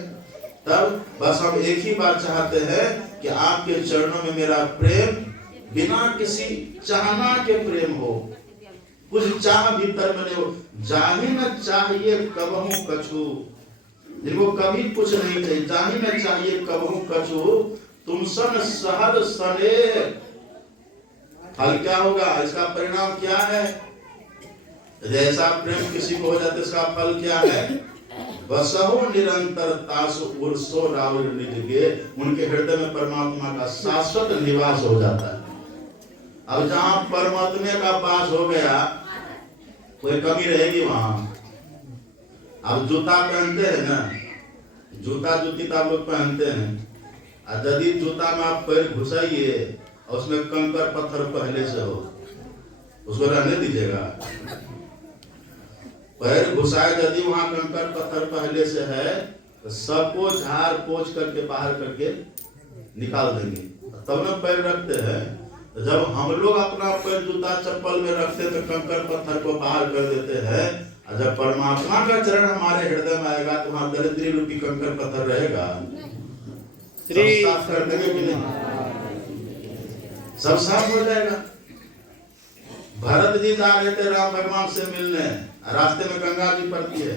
तब बस हम एक ही बात चाहते हैं कि आपके चरणों में मेरा प्रेम बिना किसी चाहना के प्रेम हो, कुछ चाह भीतर में हो। जाहि न चाहिए कबहू कछु, जिनको कभी कुछ नहीं चाहिए। जाहि न चाहिए कबहू कछु, तुम सन सहज स्नेह। फल क्या होगा? इसका परिणाम क्या है? जैसा प्रेम किसी को हो जाता है, इसका फल क्या है? बसहु निरंतर तासु उर्सो रावण निजगे। उनके हृदय में परमात्मा का शाश्वत निवास हो जाता है। अब जहां परमात्मा का वास हो गया, कोई कमी रहेगी वहां? अब जूता पहनते हैं ना, जूता जूती तो आप लोग पहनते हैं, और यदि जूता में आप पैर घुसाइए और उसमें कंकर पत्थर पहले से हो, उसको रहने दीजिएगा? पैर घुसाए यदि वहां कंकड़ पत्थर पहले से है तो सबको झाड़ पोंछ करके बाहर करके निकाल देंगे, तब न पैर रखते हैं। तो जब हम लोग अपना पैर जूता चप्पल में रखते तो कंकड़ पत्थर को बाहर कर देते हैं, और जब परमात्मा का चरण हमारे हृदय में आएगा तो वहां दरिद्री रूपी कंकड़ पत्थर रहेगा, सब साफ कर देंगे कि नहीं? सब साफ हो जाएगा। भरत जी जा रहे थे राम भगवान से मिलने, रास्ते में गंगा जी पड़ती है।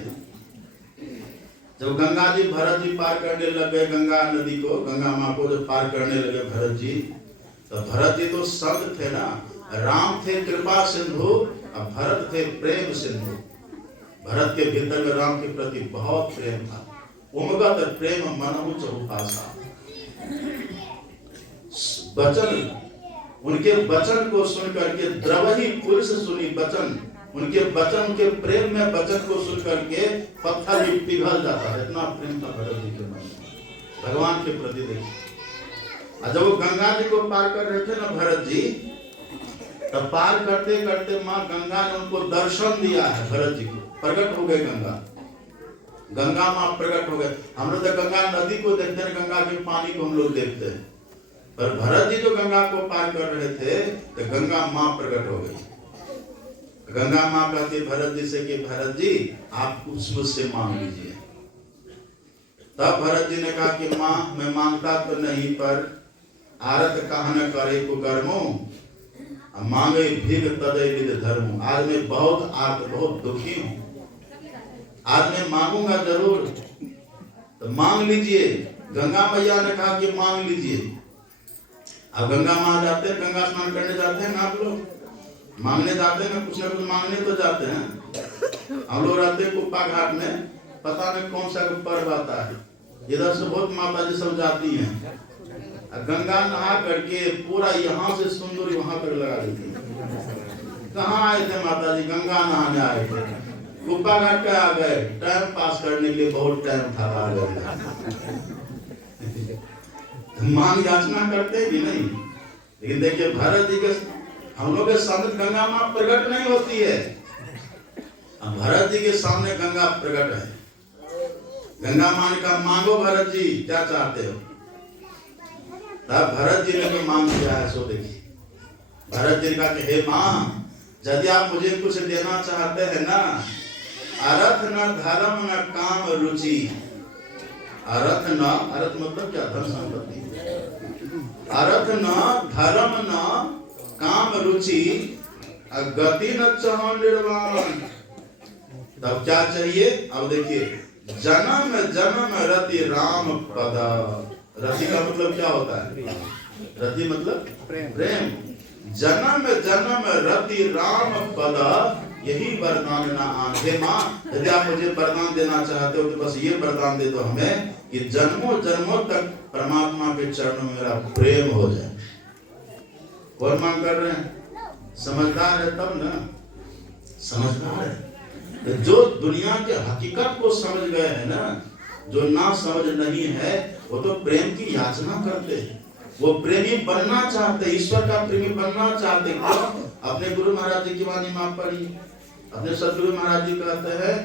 जब गंगा जी भरत जी पार करने लगे गंगा नदी को, गंगा माँ को जब पार करने लगे भरत जी, तो भरत जी तो संत थे ना, राम थे कृपा सिंधु और भरत थे प्रेम सिंधु। भरत के भीतर में राम के प्रति बहुत प्रेम था, उमगत प्रेम मनहु चहुपासा। वचन, उनके वचन को सुन करके द्रवही पुरुष सुनी वचन, उनके वचन के प्रेम में वचन को सुन करके पत्थर भी पिघल जाता है, इतना प्रेम था भरत जी के मन में भगवान के प्रति। देखिए जब वो गंगा जी को पार कर रहे थे ना भरत जी, तब पार करते करते माँ गंगा ने उनको दर्शन दिया है। भरत जी को प्रकट हो गए गंगा, गंगा माँ प्रकट हो गए। हम लोग तो गंगा नदी को देखते हैं, गंगा के पानी को हम लोग देखते हैं, पर भरत जी जो गंगा को पार कर रहे थे तो गंगा माँ प्रकट हो गई। गंगा माँ कहती भरत जी से कि भरत जी आप कुछ मुझसे मांग लीजिए। तब भरत जी ने कहा कि माँ मैं मांगता तो नहीं, पर आरत कहा न करे कुकर्मो, मांगे भीग तदय विद धर्मो। आज मैं बहुत दुखी हूँ, आज मैं मांगूंगा जरूर, तो मांग लीजिए। गंगा मैया ने कहा कि मांग लीजिए। अब गंगा माँ जाते हैं, गंगा स्नान करने जाते हैं ना, आप लोग मांगने जाते हैं ना, कुछ ना कुछ मांगने तो जाते हैं। हम लोग रहते हैं कुप्पा घाट में, पता नहीं कौन सा पर्व आता है, इधर से बहुत माता जी सब जाती हैं, गंगा नहा करके पूरा यहाँ से सुंदरी वहां तक लगा देती है। कहाँ आए थे माता जी? गंगा नहाने आए थे, कुप्पा घाट पे आ गए, टाइम पास करने के लिए बहुत टाइम था, आ गए। मांग याचना करते भी नहीं। लेकिन देखिए भरत जी के, हम लोग के सामने गंगा माँ प्रकट नहीं होती है, भरत जी के सामने गंगा प्रकट है। गंगा माँ ने कहा मांगो भरत जी क्या चाहते हो। तब भरत जी ने तो मांग किया है, सो देखिए भरत जी ने कहा कि हे माँ यदि आप मुझे कुछ देना चाहते हैं ना, अर्थ न धर्म न काम रुचि। अर्थ न, अर्थ मतलब क्या? धन संपत्ति। अर्थ न धर्म न काम रुचि गति न चाह निर्वाण। तब क्या चाहिए? अब देखिए जन्म जन्म रति राम पद। रति का मतलब क्या होता है? रति मतलब प्रेम। जन्म जन्म रति राम पद यही वरदान ना आंधे। माँ यदि आप मुझे वरदान देना चाहते हो तो बस ये वरदान दे दो हमें कि जन्मों जन्मों तक परमात्मा के चरणों में मेरा प्रेम हो जाए। कौन मांग कर रहे हैं? समझदार है तब ना, समझदार है। जो दुनिया के हकीकत को समझ गए हैं ना, जो ना समझ नहीं है वो तो प्रेम की याचना करते हैं, वो प्रेमी बनना चाहते, ईश्वर का प्रेमी बनना चाहते। अपने गुरु महाराज जी की वाणी मां पढ़ी, अपने सदगुरु महाराज जी कहते हैं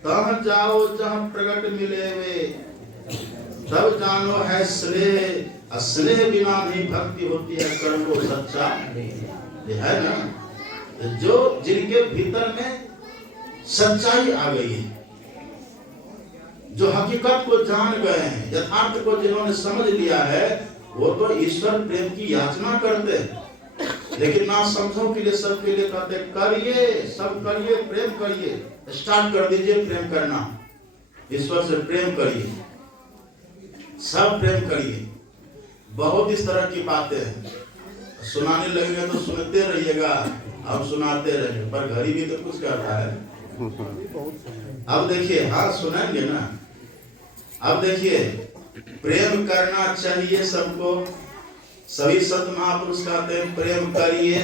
तह जाओ जहां प्रकट मिले वे, तब जानो है स्नेह। स्नेह बिना नहीं भक्ति होती है, कर्म को सच्चा है ना। जो जिनके भीतर में सच्चाई आ गई है, जो हकीकत को जान गए हैं, यथार्थ को जिन्होंने समझ लिया है, वो तो ईश्वर प्रेम की याचना करते हैं। लेकिन ना समझो के लिए सबके लिए कहते करिए, सब करिए, प्रेम करिए, स्टार्ट कर दीजिए प्रेम करना, ईश्वर से प्रेम करिए, सब प्रेम करिए। बहुत इस तरह की बातें हैं, सुनाने लगेंगे तो सुनते रहिएगा, अब सुनाते रहेंगे, पर घड़ी भी तो कुछ करता है। अब देखिए, हाँ सुनाएंगे ना। अब देखिए प्रेम करना चाहिए सबको। सभी संत महापुरुष कहते हैं प्रेम करिए।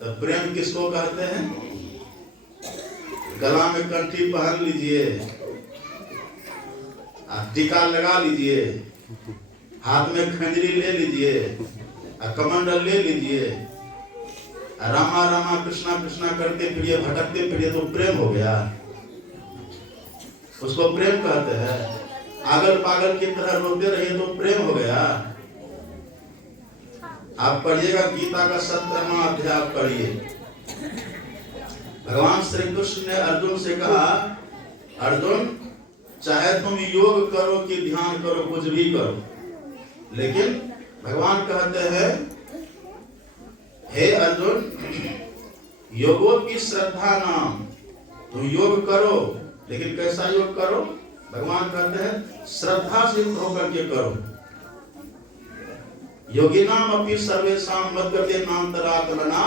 तो प्रेम किसको कहते हैं? गला में कंठी पहन लीजिए, टीका लगा लीजिए, हाथ में खंजरी ले लीजिए, कमंडल ले लीजिए, रामा रामा कृष्णा कृष्णा करते फिरिए, भटकते फिरिए, तो प्रेम हो गया। उसको प्रेम कहते हैं। आगल पागल की तरह रोते रहिए तो प्रेम हो गया? आप पढ़िएगा गीता का 17वां अध्याय आप पढ़िए। भगवान श्री कृष्ण ने अर्जुन से कहा, अर्जुन चाहे तुम योग करो कि ध्यान करो, कुछ भी करो, लेकिन भगवान कहते हैं, हे अर्जुन, योगो की श्रद्धा नाम, तुम योग करो, लेकिन कैसा योग करो? भगवान कहते हैं श्रद्धा से होकर के करो। योगिनाम अपि सर्वेषां मद्गते नान्तरात्मना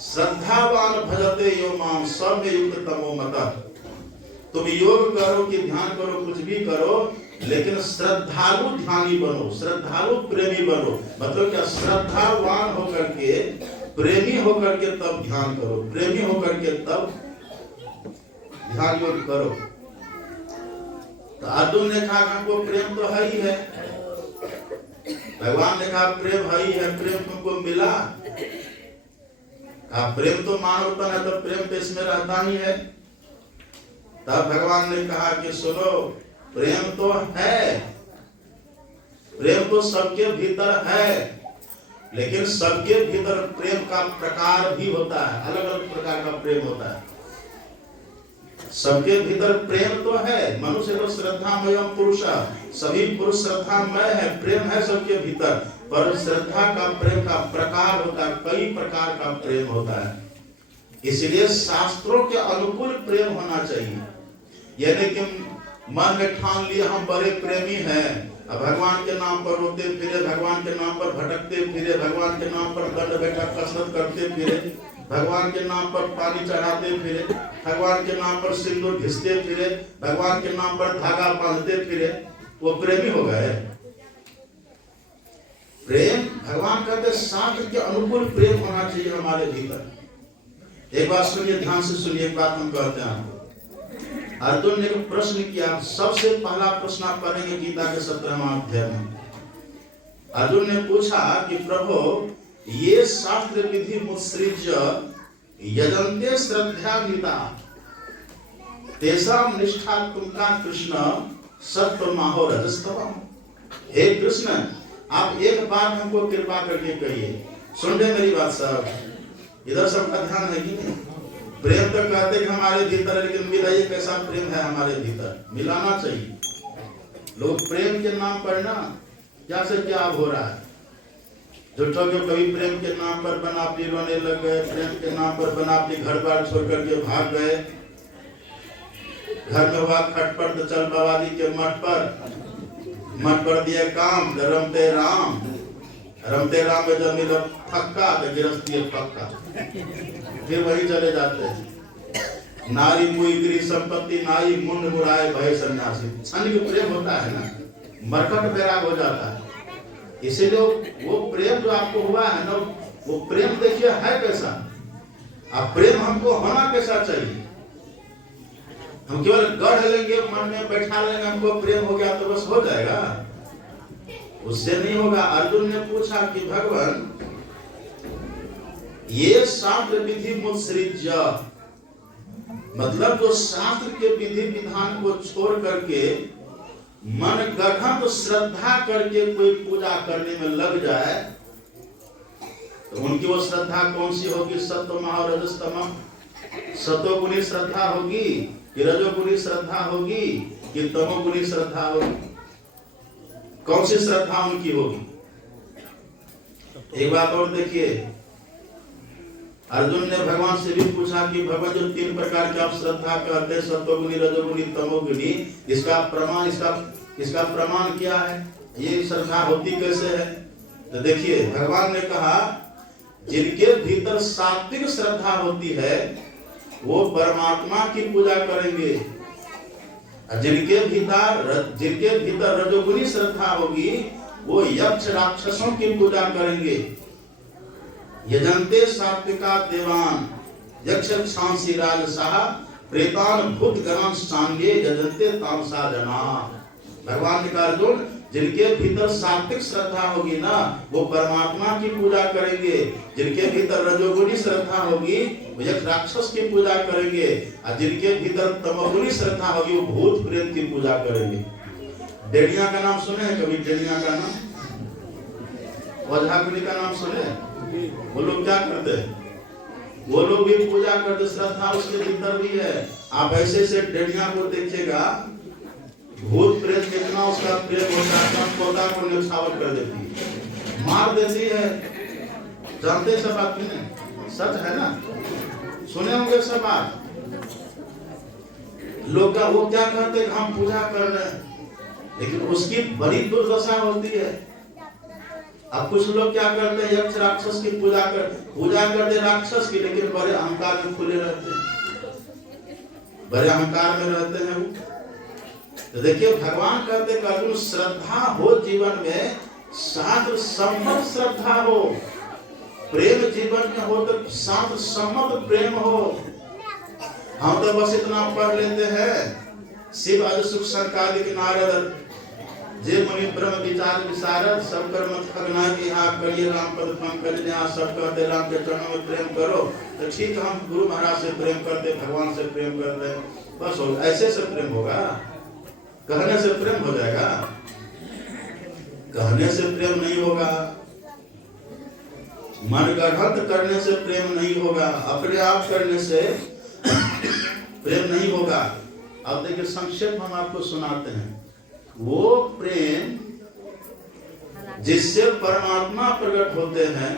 श्रद्धावान भजते यो माम सर्व युक्त तमो मतः। तुम योग करो कि ध्यान करो, कुछ भी करो, लेकिन श्रद्धालु ध्यानी बनो, श्रद्धालु प्रेमी बनो। मतलब क्या? श्रद्धावान होकर के, प्रेमी होकर के तब ध्यान करो, प्रेमी होकर के तब ध्यान योग करो। तो अर्जुन ने कहा हमको प्रेम तो है ही है। भगवान ने कहा प्रेम है ही है, प्रेम तुमको मिला? कहा प्रेम तो मानवता है, तो प्रेम तो इसमें रहता ही है। तब भगवान ने कहा कि सुनो, प्रेम तो है, प्रेम तो सबके भीतर है, लेकिन सबके भीतर प्रेम का प्रकार भी होता है, अलग अलग प्रकार का प्रेम होता है। सबके भीतर प्रेम तो है, मनुष्य तो श्रद्धामय पुरुष, सभी पुरुष श्रद्धामय है, प्रेम है सबके भीतर, पर श्रद्धा का प्रेम का प्रकार होता है, कई प्रकार का प्रेम होता है। इसलिए शास्त्रों के अनुकूल प्रेम होना चाहिए। यानी कि मन में ठान लिए हम बड़े प्रेमी हैं, अब भगवान के नाम पर रोते फिरे, भगवान के नाम पर भटकते फिरे, भगवान के नाम पर दंड बैठक कसरत करते फिरे, भगवान के नाम पर पानी चढ़ाते फिरे, भगवान के नाम पर सिंदूर घिसते फिरे, भगवान के नाम पर धागा बांधते फिरे, वो प्रेमी हो गए? प्रेम, भगवान कहते शास्त्र के अनुकूल प्रेम होना चाहिए हमारे भीतर। एक बात सुनिए, ध्यान से सुनिए, एक बात हम कहते हैं आपको। अर्जुन ने एक प्रश्न किया, सबसे पहला प्रश्न आप करेंगे गीता के 17वां अध्याय में। अर्जुन ने पूछा कि प्रभु, ये शास्त्र विधि मुत्सृज्य यजन्ते श्रद्धान्विता तेषां निष्ठा तुमका कृष्ण सत्वमाहो रजस्तवम्। हे कृष्ण, आप एक बात हमको कृपा करके कहिए। सुन रहे मेरी बात साहब? इधर सबका ध्यान है कि नहीं? प्रेम तो कहते कि हमारे भीतर है, लेकिन मिलाइए कैसा प्रेम है हमारे भीतर, मिलाना चाहिए। लोग प्रेम के नाम पर ना क्या से क्या हो रहा है, झूठों के कभी प्रेम के नाम पर बनावटी रोने लग गए, प्रेम के नाम पर बनावटी घर बार छोड़ करके भाग गए। घर में हुआ खटपट तो चल बाबा जी के मठ पर दिया काम, रमते राम में जब मिला थक्का तो गिरफ्ती पक्का, फिर वही चले जाते हैं। नारी मुई संपत्ति नाई मुंड मुराए भय सन्यासी। क्षण की प्रेम होता है ना, मरकट बैराग हो जाता है। इसीलिए वो प्रेम जो आपको हुआ है ना, वो प्रेम देखिए है कैसा। अब प्रेम हमको होना कैसा चाहिए? हम केवल गढ़ लेंगे, मन में बैठा लेंगे, हमको प्रेम हो गया तो बस हो जाएगा? उससे नहीं होगा। अर्जुन ने पूछा कि भगवान, ये शास्त्र विधि मुत्सृज्य, मतलब जो शास्त्र के विधि विधान को छोड़ करके मन गढ़ंत श्रद्धा करके कोई पूजा करने में लग जाए, तो उनकी वो श्रद्धा कौन सी होगी? सत्वमाह रजस्तम, सतोगुणी श्रद्धा होगी कि रजोगुणी श्रद्धा होगी कि तमोगुणी श्रद्धा होगी? कौन सी श्रद्धा उनकी होगी? एक बात और देखिए, अर्जुन ने भगवान से भी पूछा कि भगवान जो 3 प्रकार की आप श्रद्धा कहते हैं, सत्वगुणी रजोगुणी तमोगुणी, इसका प्रमाण क्या है? ये श्रद्धा होती कैसे है? तो देखिए, भगवान ने कहा जिनके भीतर सात्विक श्रद्धा होती है वो परमात्मा की पूजा करेंगे, जिनके भीतर रजोगुणी श्रद्धा होगी वो यक्ष राक्षसों की पूजा करेंगे। यजन्ते सात्विका देवान यक्ष क्षांसी राजसाः प्रेतान भूत गणान सांगे यजन्ते तामसा जना। भगवान ने कहा अर्जुन, जिनके भीतर सात्विक श्रद्धा होगी ना, वो परमात्मा की पूजा करेंगे। जिनके भीतर रजोगुणी श्रद्धा होगी वो एक राक्षस की पूजा करेंगे, और जिनके भीतर तमोगुणी श्रद्धा होगी वो भूत प्रेत की पूजा करेंगे। डेढ़िया का नाम सुने हैं कभी? डेढ़िया का नाम, ओझागुनी का नाम सुने? वो लोग क्या करते हैं? वो लोग भी पूजा करते, श्रद्धा उसके भीतर भी है। आप ऐसे से डेढ़िया को देखिएगा, भूत प्रेत कितना उसका प्रेम होता है, पौधा को न्यौछावर कर देती है, मार देती है। जानते सब बात नहीं? सच है ना, सुने होंगे सब बात। लोग का वो क्या करते हैं, हम पूजा कर रहे हैं, लेकिन उसकी बड़ी दुर्दशा होती है। अब कुछ लोग क्या करते हैं, यक्ष राक्षस की पूजा करते राक्षस की, लेकिन बड़े अहंकार में खुले रहते हैं, बड़े अहंकार में रहते हैं वो। तो देखिए भगवान कहते हैं अर्जुन, श्रद्धा हो जीवन में, शास्त्र सम्मत श्रद्धा हो, प्रेम जीवन में हो तो शास्त्र सम्मत प्रेम हो। हम तो बस इतना पढ़ लेते हैं, शिव अज सुख संकालिक नारद, जे मुनि ब्रह्म विचार विशारद, सब कर मत खगना की हाँ करिए राम पद पंकज, यहाँ सब कहते राम के चरणों में प्रेम करो। तो ठीक, हम गुरु महाराज से प्रेम करते, भगवान से प्रेम करते हैं, बस हो, ऐसे से प्रेम होगा? कहने से प्रेम हो जाएगा? कहने से प्रेम नहीं होगा, मन गढ़ंत करने से प्रेम नहीं होगा, अपने आप करने से प्रेम नहीं होगा। अब देखिए संक्षेप हम आपको सुनाते हैं। वो प्रेम जिससे परमात्मा प्रकट होते हैं,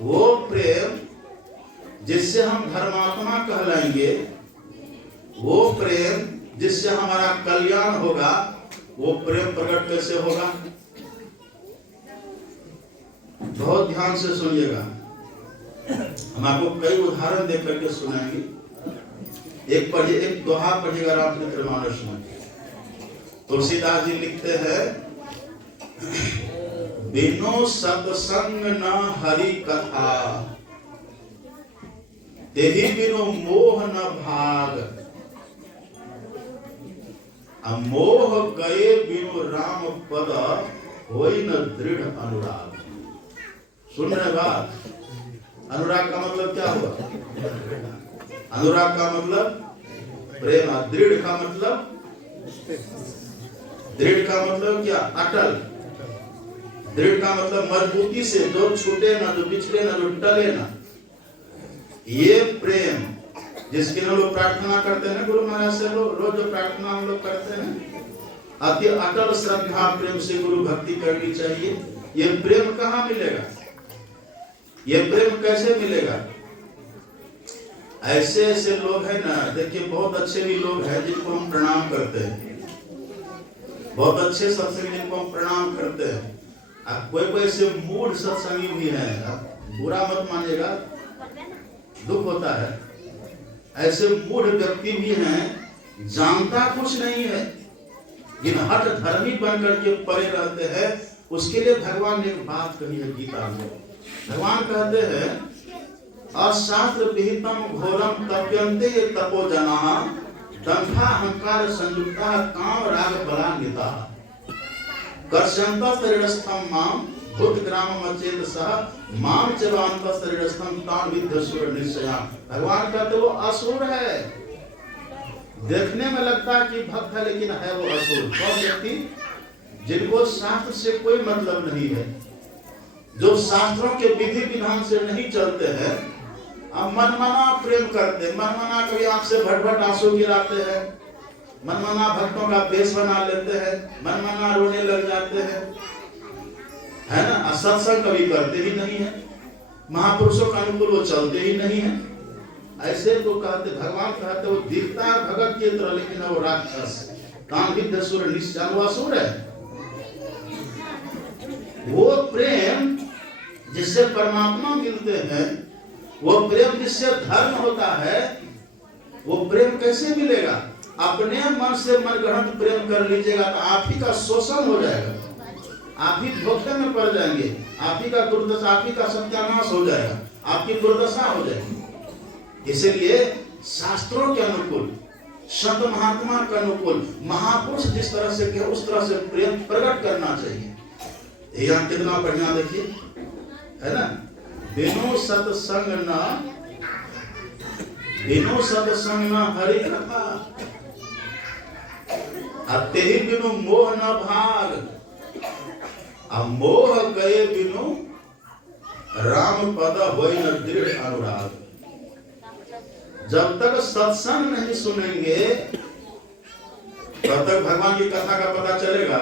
वो प्रेम जिससे हम धर्मात्मा कहलाएंगे, वो प्रेम जिससे हमारा कल्याण होगा, वो प्रेम प्रकट कैसे होगा? बहुत ध्यान से सुनिएगा, हम आपको कई उदाहरण देख करके सुनाएंगे। एक पढ़िए, एक दोहा पढ़िएगा रामचरितमानस में। तुलसीदास जी लिखते हैं, बिनु सत्संग न हरि कथा, तेहि बिनु मोह न भाग, मोह गए बिनु राम पद, होई न दृढ़ अनुराग। सुन रहे बात? अनुराग का मतलब क्या हुआ? अनुराग का मतलब प्रेम, दृढ़ का मतलब, दृढ़ का मतलब क्या? अटल। दृढ़ का मतलब मजबूती से, जो छूटे ना, जो बिछड़े ना, जो टले ना। ये प्रेम जिसके लिए लोग प्रार्थना करते हैं गुरु महाराज से, रोज जो प्रार्थना हम लोग करते हैं, अति अटल श्रद्धा प्रेम से गुरु भक्ति करनी चाहिए। ये प्रेम कहाँ मिलेगा? ये प्रेम कैसे मिलेगा? ऐसे ऐसे लोग हैं ना, देखिए बहुत अच्छे भी लोग हैं जिनको हम प्रणाम करते हैं, बहुत अच्छे सत्संगी जिनको हम प्रणाम करते हैं। अब कोई कोई ऐसे मूढ़ सत्संगी भी हैं, बुरा मत मानिएगा, दुख होता है। ऐसे मूढ़ व्यक्ति भी हैं, जानता कुछ नहीं है, जिन हठ धर्मी बन करके पड़े रहते हैं। उसके लिए भगवान ने एक बात कही है गीता में। भगवान कहते हैं, अशास्त्र विहितम घोरम तप्यन्ते तपो जनाः, दंभा अहंकार संयुक्ता काम राग बलान्विता, कर्षयन्तः शरीरस्थं माम भूत ग्रामम अचेत सह, माम चैवान्तः शरीरस्थं तान् विद्धसुर निश्चयान्। भगवान कहते वो असुर है, देखने में लगता है कि भक्त है, लेकिन है वो असुर। कौन व्यक्ति? जिनको शास्त्र से कोई मतलब नहीं है, जो शास्त्रों के विधि विधान से नहीं चलते हैं, अब मनमाना प्रेम करते, मनमाना कभी आंख से भट-भट आंसू गिराते हैं, मनमाना भक्तों का वेश बना लेते हैं, मनमाना रोने लग जाते हैं, है ना। सत्संग कभी करते ही नहीं है, महापुरुषों का अनुकूल वो चलते ही नहीं है। ऐसे तो कहते, भगवान कहते वो दिखता है भगत की तरह, लेकिन वो राक्षस, तान् विद्धसुर निश्चयान्, वो असुर है। वो प्रेम जिससे परमात्मा मिलते हैं, वो प्रेम जिससे धर्म होता है, वो प्रेम कैसे मिलेगा? अपने मन से मनगढ़ंत प्रेम कर लीजिएगा तो आप ही का शोषण हो जाएगा, आप ही धोखे में पड़ जाएंगे, आप ही का दुर्दशा, आप ही का सत्यानाश हो जाएगा, आपकी दुर्दशा हो जाएगी। इसलिए शास्त्रों के अनुकूल संत महात्मा के अनुकूल, महापुरुष जिस तरह से किया उस तरह से प्रेम प्रकट करना चाहिए। यहाँ कितना बढ़िया देखिए, है ना, बिनु सत्संग न हरि कथा, तेहि बिनु मोह न भाग, अब मोह गए बिनु राम पद होई न दृढ़ अनुराग। जब तक सत्संग नहीं सुनेंगे तब तक भगवान की कथा का पता चलेगा।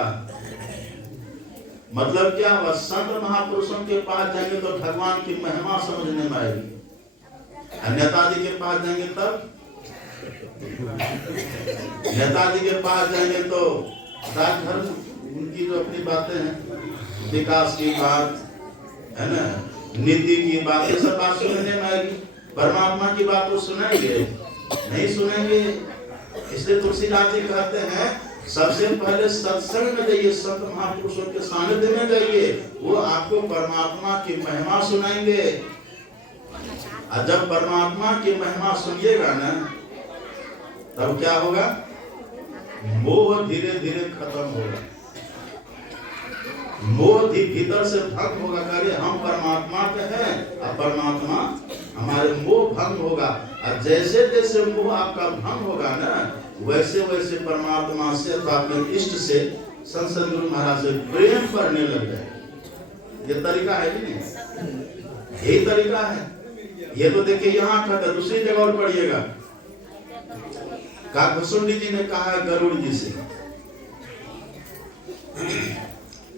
मतलब क्या हुआ, संत महापुरुषों के पास जाएंगे तो भगवान की महिमा समझने में आएगी। नेताजी के पास जाएंगे तब, नेताजी के पास जाएंगे तो राजभर उनकी जो अपनी बातें हैं, विकास की बात है ना, नीति की बात, ये सब बात सुनने में आएगी। परमात्मा की बात तो सुनेंगे नहीं सुनेंगे। इसलिए तुलसीदास जी कहते हैं सबसे पहले सत्संग में जाइए, संत महापुरुषों के सानिध्य में जाइए, वो आपको परमात्मा की महिमा सुनाएंगे। और जब परमात्मा की महिमा सुनिएगा ना, तब क्या होगा, मोह धीरे धीरे खत्म होगा, मोह भीतर से भंग होगा। करे हम परमात्मा के हैं, और परमात्मा हमारे मोह भंग होगा। और जैसे जैसे मोह आपका भंग होगा ना, वैसे वैसे परमात्मा से, अपने इष्ट से, संत सद्गुरु महाराज से प्रेम करने लग जाए। ये तरीका है कि नहीं? यही तरीका है। ये तो देखिए यहाँ कहता, दूसरी जगह और पढ़िएगा। काकभूषुंडी जी ने कहा है गरुड़ जी से,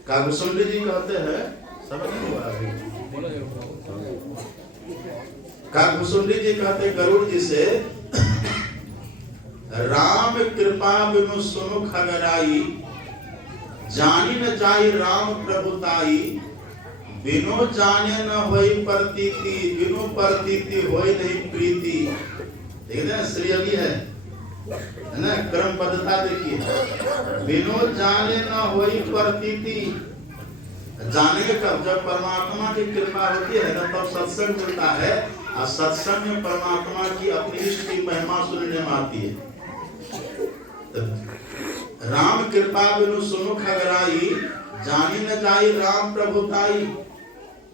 काकभूषुंडी जी कहते हैं, समझ नहीं हुआ अभी, काकभूषुंडी जी कहते गरुड़ जी से, राम कृपा बिनु सुनु खगराई, जानी न जाई राम प्रभुताई, बिनु जाने न होई प्रतीति, बिनु प्रतीति होई नहीं प्रीति। देखते हैं श्रीअली है ना, क्रम पद्धता देखिए, बिनु जाने न होई प्रतीति। जानेंगे कब, जब परमात्मा की कृपा होती है ना, तब सत्संग मिलता है। और सत्संग में परमात्मा की अपनी इष्ट की महिमा सुनने में आती है। राम कृपा बिनु सुनु खगराई, जानी न जाई राम प्रभुताई।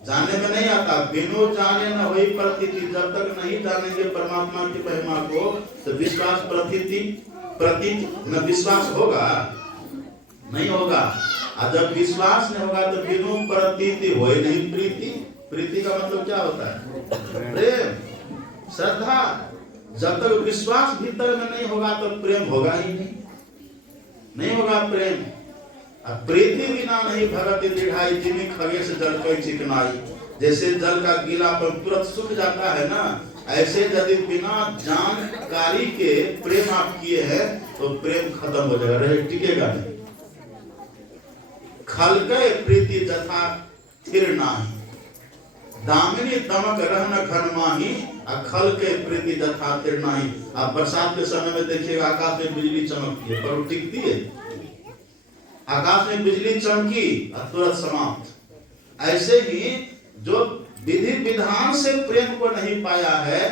जाने में नहीं आता, बिनु जाने न होई प्रतीति। जब तक नहीं जानेंगे परमात्मा की महिमा को, तो विश्वास प्रतीत न विश्वास होगा नहीं होगा। और जब विश्वास नहीं होगा तो बिनु प्रतीति होई नहीं प्रीति। प्रीति का मतलब क्या होता है? प्रेम, श्रद्धा। जब तक विश्वास भीतर में नहीं होगा तो प्रेम होगा ही नहीं होगा प्रेम। प्रीति बिना नहीं भगति दृढ़ाई, जिमी खगे से जल कई चिकनाई। जैसे जल का गीलापन तुरंत सूख जाता है ना, ऐसे यदि बिना जानकारी के प्रेम आप किए हैं तो प्रेम खत्म हो जाएगा, रहे टिकेगा नहीं। खलके प्रीति जथा थिर नाही, दामिनी दमक रहन घन माही, खल के प्रीति जथा थिर नाही। आप बरसात के समय में देखिएगा आकाश में बिजली चमकती है पर वो टिकती है। आकाश में बिजली चमकी और तुरंत समाप्त। ऐसे ही जो विधि विधान से प्रेम को नहीं पाया है,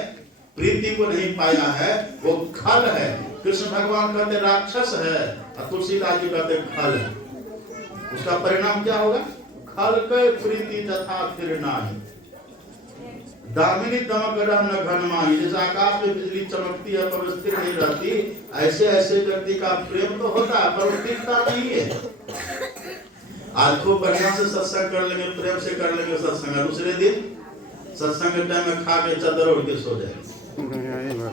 प्रीति को नहीं पाया है, वो खल है। कृष्ण भगवान कहते राक्षस है और तुलसीदास जी कहते खल है। उसका परिणाम क्या होगा? खल के प्रीति तथा फिर नाही, दामिनी दमक रहन घन माही। जैसे आकाश में बिजली चमकती है पर स्थिर नहीं रहती, ऐसे ऐसे व्यक्ति का प्रेम तो होता है पर टिकता नहीं है। आज खूब बढ़िया से सत्संग कर लेंगे, प्रेम से कर लेंगे सत्संग, दूसरे दिन सत्संग के टाइम में खा के चादर ओढ़ के सो जाएंगे,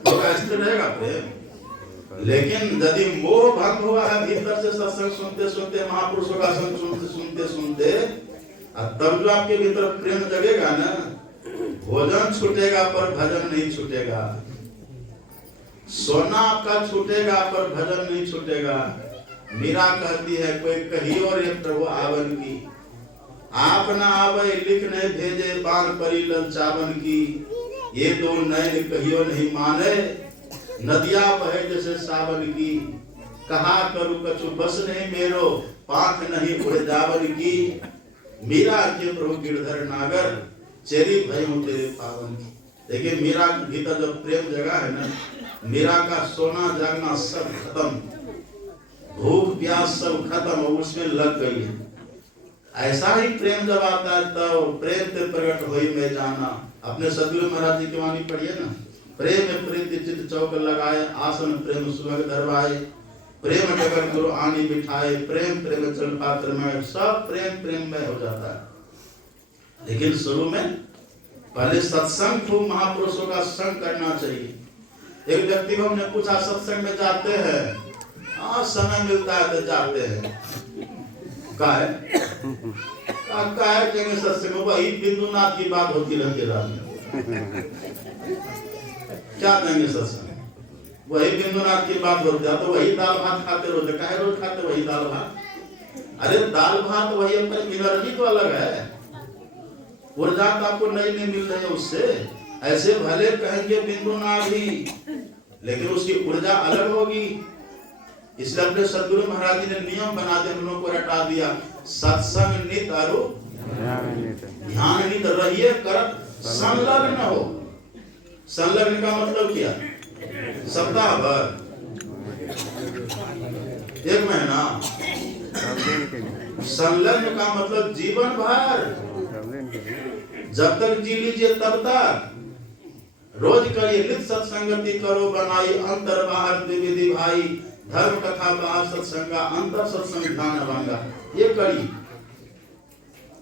तो स्थिर रहेगा प्रेम। लेकिन यदि मोह भंग हुआ है भीतर से, सत्संग सुनते सुनते, महापुरुषों का संग सुनते सुनते, तब जो आपके भीतर प्रेम जगेगा ना, भोजन छूटेगा पर भजन नहीं छूटेगा, सोना आपका छूटेगा पर भजन नहीं छूटेगा। मीरा कहती है कोई कहियो रे प्रभु आवन की, आप न आवे लिख नहीं भेजे बाल परी ललचावन की। ये दो नैन कहियो नहीं माने, नदिया बहे जैसे सावन की। कहा करूं कछु बस नहीं मेरो, पाख नहीं उड़ जावन की। मीरा के प्रभु गिरधर नागर, चेरी भय हूं तेरे पावन की। देखिए मीरा के भीतर जब प्रेम जगा है ना, मीरा का सोना जागना सब खत्म, भूख प्यास सब खत्म और उसमें लग गई है। ऐसा ही प्रेम जब आता है तब प्रेम ते प्रकट होई में जाना। अपने सदगुरु महाराज जी की वाणी पढ़िए ना, प्रेम प्रीति चित चौक लगाए, आसन प्रेम सुभग धरवाए, प्रेम डगर गुरु आनी बिठाए, प्रेम प्रेम चल पात्र में, सब प्रेम प्रेम में हो जाता है। लेकिन शुरू में पहले सत्संग खूब महापुरुषों का संग करना चाहिए। एक व्यक्ति को हमने पूछा सत्संग में जाते हैं? हाँ समय मिलता है तो जाते हैं। का है कहेंगे सत्संग में? वही बिंदुनाथ की बात होती रहती है रात में। क्या कहेंगे सत्संग? वही बिंदुनाथ की बात होती है। तो वही दाल भात खाते रोज, काहे रोज खाते वही दाल भात? अरे दाल भात वही, अपनी एनर्जी तो अलग है, ऊर्जा तो आपको नई नहीं मिल रही है उससे। ऐसे भले कहेंगे बिंदुनाथ ही, लेकिन उसकी ऊर्जा अलग होगी। इसलिए अपने सदगुरु महाराज जी ने नियम बना दे, उन लोगों को रटा दिया, सत्संग नित और ध्यान नित रहिए करत संलग्न हो। संलग्न का मतलब क्या? सप्ताह भर, एक महीना। संलग्न का मतलब जीवन भर, जब तक जी लीजिए तब तक रोज करिए। नित सत्संगति करो बनाई, अंतर बाहर द्विविधि भाई, धर्म कथा बाहर सत्संगा, अंतर सत्संग ध्यान अभंगा। ये करिए,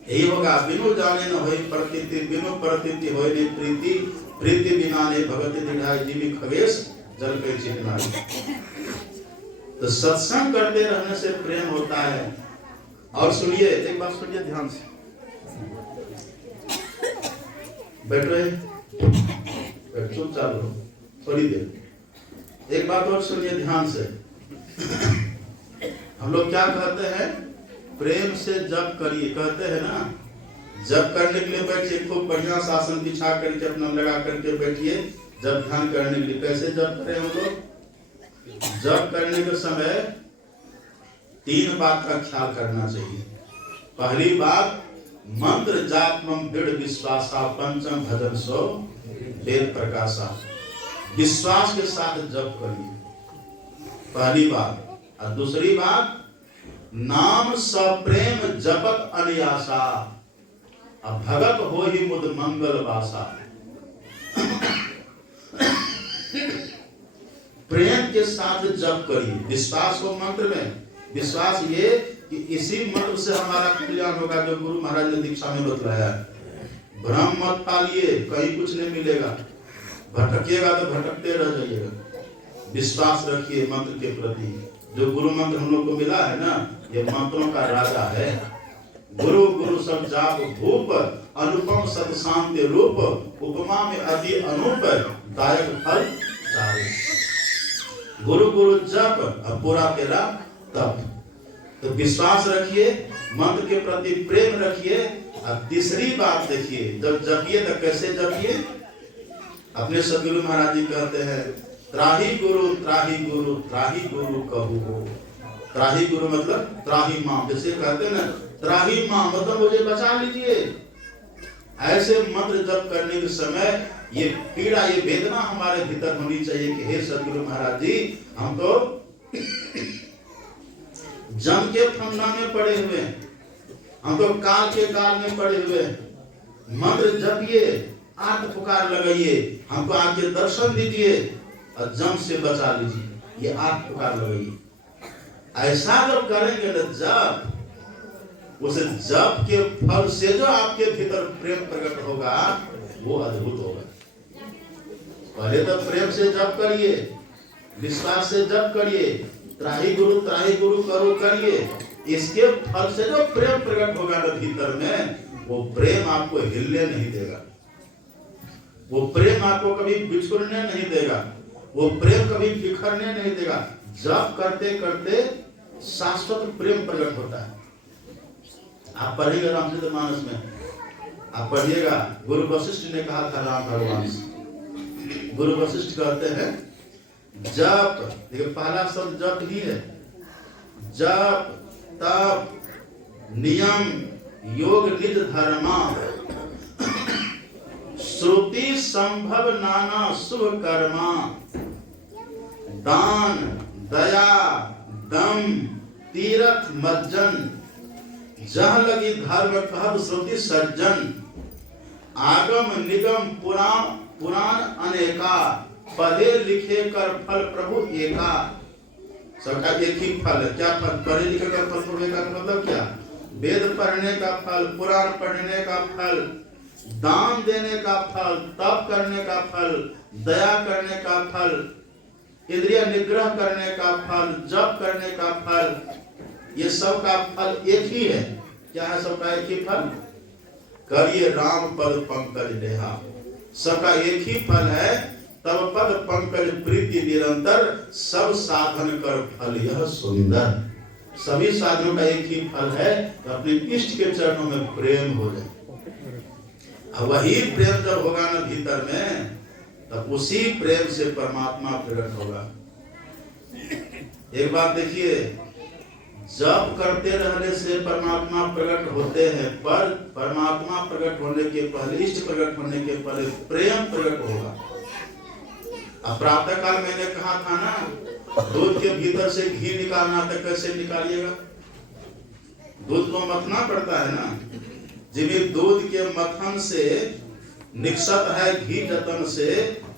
यही होगा। बिनु जाने न होई प्रतीति, बिनु प्रतीति होई नहीं प्रीति, प्रीति बिना ने भगति निधाय, जीवी खगेश जल के चिन्हाई। तो सत्संग करते रहने से प्रेम होता है। और सुनिए, एक बात सुनिए ध्यान से, बैठो चुपचाप रहो थोड़ी देर। एक बात और सुनिए ध्यान से। हम लोग क्या कहते हैं? प्रेम से जप करिए, कहते हैं ना। जप करने के लिए बैठिए, खूब बढ़िया शासन बिछा करके अपना लगा करके बैठिए। जब ध्यान करने के लिए कैसे जप करें हम लोग? जप करने के समय 3 बात का ख्याल करना चाहिए। पहली बात, मंत्र जापम दृढ़ विश्वासा, पंचम भजन सो वेद प्रकाशा। विश्वास के साथ जप करिए, पहली बात। और दूसरी बात, नाम सप्रेम जपत अनियासा, अब भगत हो ही मुद मंगल वासा। प्रेम के साथ जप करिए। विश्वास हो मंत्र में, विश्वास ये कि इसी मंत्र से हमारा कल्याण होगा, जो गुरु महाराज ने दीक्षा में बतलाया। भ्रम मत पालिए, कहीं कुछ नहीं मिलेगा। भटकिएगा तो भटकते रह जाइएगा। विश्वास रखिए मंत्र के प्रति। जो गुरु मंत्र हम लोग को मिला है ना, ये मंत्रों का राजा है। गुरु गुरु सब जाप भूप, अनुपम सत शांति रूप, उपमा में अति अनूप, दायक फल चारे। गुरु गुरु जप और पूरा तेरा तप। तो विश्वास रखिए, मंत्र के प्रति प्रेम रखिए। और तीसरी बात देखिए, जब जपिए तो कैसे जपिए? अपने सदगुरु महाराज जी कहते हैं, त्राही गुरु त्राही गुरु त्राही गुरु कहू हो। त्राही गुरु मतलब त्राही मां, जैसे कहते हैं ना, त्राही मां मतलब मुझे बचा लीजिए। ऐसे मंत्र जप करने के समय ये पीड़ा, ये वेदना हमारे भीतर होनी चाहिए कि हे सदगुरु महाराज जी, हम तो जम के फंदा में पड़े हुए हैं, हम तो काल के काल में पड़े हुए हैं। मंत्र जपिए, आर्त पुकार लगाइए, हमको आके दर्शन दीजिए और जम से बचा लीजिए। ये आर्त पुकार लगाइए। ऐसा जब करेंगे ना जप, उस जप के फल से जो आपके भीतर प्रेम प्रकट होगा वो अद्भुत होगा। पहले तो प्रेम से जप करिए, विश्वास से जप करिए, त्राही गुरु करो करिए। इसके फल से जो प्रेम प्रकट होगा ना भीतर में, वो प्रेम आपको हिलने नहीं देगा, वो प्रेम आपको कभी बिछुड़ने नहीं देगा, वो प्रेम कभी बिखरने नहीं देगा। जप करते करते शाश्वत प्रेम प्रकट होता है। आप पढ़िएगा रामचरितमानस में, आप पढ़िएगा, गुरु वशिष्ठ ने कहा था राम भगवान से। गुरु वशिष्ठ कहते हैं जप, देखिए पहला शब्द जप ही है। जप तप नियम योग निज धर्मा श्रुति संभव नाना शुभ कर्मा, दान दया दम तीरथ मज्जन, जहाँ लगी धर्म कहब श्रुति सज्जन, आगम निगम पुराण पुराण अनेका, पढ़े लिखे कर फल प्रभु एका। सबका एक ही फल है। क्या फल? पढ़े लिखे कर फल प्रभु एका का मतलब क्या? वेद पढ़ने का फल, पुराण पढ़ने का फल, दान देने का फल, तप करने का फल, दया करने का फल, इंद्रिय निग्रह करने का फल, जप करने का फल, ये सब का फल एक ही है। क्या है सबका एक ही फल? करिए राम पद पंकज नेहा। सबका एक ही फल है, तब पद पंकज प्रीति निरंतर, सब साधन कर फल यह सुंदर। सभी साधनों का एक ही फल है, तो अपने इष्ट के चरणों में प्रेम हो जाए। वही प्रेम जब होगा ना भीतर में, तब उसी प्रेम से परमात्मा प्रकट होगा। एक बात देखिए, जप करते रहने से परमात्मा प्रकट होते हैं, पर परमात्मा प्रकट होने के पहले, इष्ट प्रकट होने के पहले प्रेम प्रकट होगा। अब प्रातः काल मैंने कहा था ना, दूध के भीतर से घी निकालना, तो कैसे निकालिएगा? दूध को मथना पड़ता है ना। जिन्हें दूध के मथन से निकसत है घी जतन से,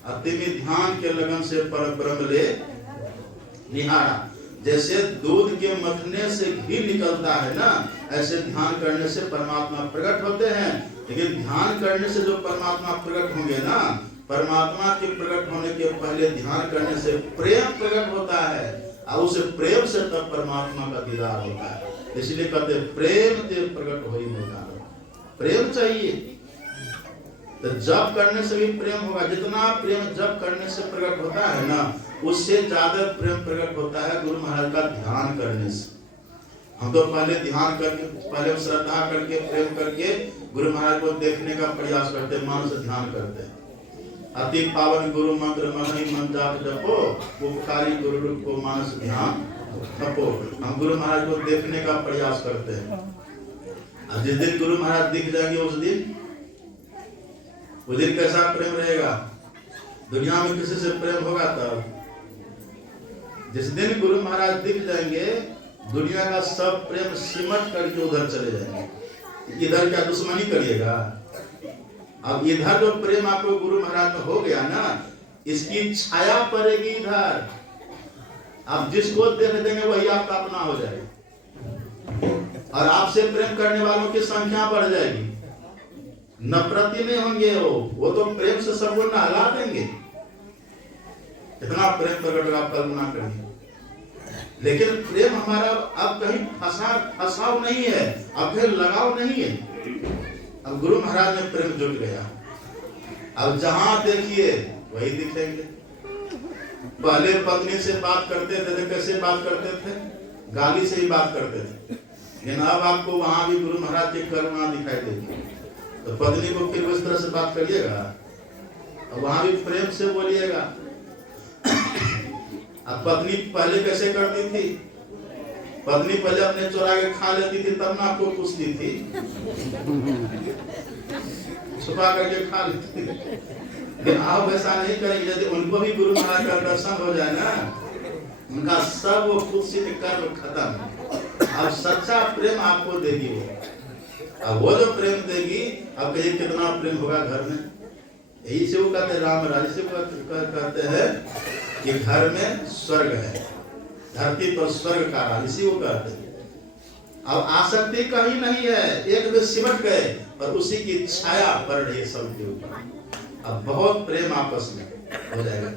अतिमि ध्यान के लगन से पर ब्रह्म ले निहारा। जैसे दूध के मथने से घी निकलता है ना, ऐसे ध्यान करने से परमात्मा प्रकट होते हैं। लेकिन ध्यान करने से जो परमात्मा प्रकट होंगे ना, परमात्मा के प्रकट होने के पहले ध्यान करने से प्रेम प्रकट होता है, और उस प्रेम से तब परमात्मा का दीदार होता है। इसलिए कहते प्रेम ते प्रकट हो ही नहीं। प्रेम चाहिए, तो जप करने से भी प्रेम होगा। जितना प्रेम जप करने से प्रकट होता है ना, उससे ज्यादा प्रेम प्रकट होता है गुरु महाराज का ध्यान करने से। हम तो पहले ध्यान करके, पहले श्रद्धा करके, प्रेम करके गुरु महाराज को देखने का प्रयास करते, मन से ध्यान करते हैं। अति पावन गुरु मंत्र महि मन जाप जपो, उपकारी गुरु रूप को मानस ध्यान जपो। हम गुरु महाराज को देखने का प्रयास करते हैं। अब जिस दिन गुरु महाराज दिख जाएंगे, उस दिन कैसा प्रेम रहेगा? दुनिया में किसी से प्रेम होगा तब? जिस दिन गुरु महाराज दिख जाएंगे, दुनिया का सब प्रेम सिमट करके उधर चले जाएंगे। इधर क्या दुश्मनी करिएगा? अब इधर जो प्रेम आपको गुरु महाराज में हो गया ना, इसकी छाया पड़ेगी इधर। आप जिसको देख देंगे वही आपका अपना हो जाएगा, और आपसे प्रेम करने वालों की संख्या बढ़ जाएगी। नफरती नहीं होंगे वो तो प्रेम से सबको नहला देंगे। इतना प्रेम प्रकट आप कल्पना करिए। लेकिन प्रेम हमारा अब कहीं फसाव नहीं है, अब कहीं लगाव नहीं है। अब गुरु महाराज में प्रेम जुट गया। अब जहां देखिए वही दिखेंगे। पहले पत्नी से बात करते थे तो कैसे बात करते थे? गाली से ही बात करते थे। लेकिन अब आपको वहां भी गुरु महाराज की करुणा दिखाई देगी, तो पत्नी को फिर उस तरह से बात करिएगा, और वहां भी प्रेम से बोलिएगा। अब पत्नी पहले कैसे करती थी? पत्नी पहले अपने चुरा के खा लेती थी, तब ना आपको पूछती थी, छुपा करके खा लेती थी। लेकिन आप वैसा नहीं करेंगे। यदि उनको भी गुरु महाराज का दर्शन हो जाए ना, उनका सब वो कुत्सित कर्म खत्म। अब सच्चा प्रेम आपको देगी वो। अब वो जो प्रेम देगी, अब कहिए कितना प्रेम होगा घर में। यही से वो कहते राम राज से कहते हैं कि घर में स्वर्ग है, धरती पर स्वर्ग का राज, इसी को कहते हैं। अब आसक्ति कहीं नहीं है, एक में सिमट गए और उसी की छाया पड़ रही है सबके ऊपर। अब बहुत प्रेम आपस में हो जाएगा।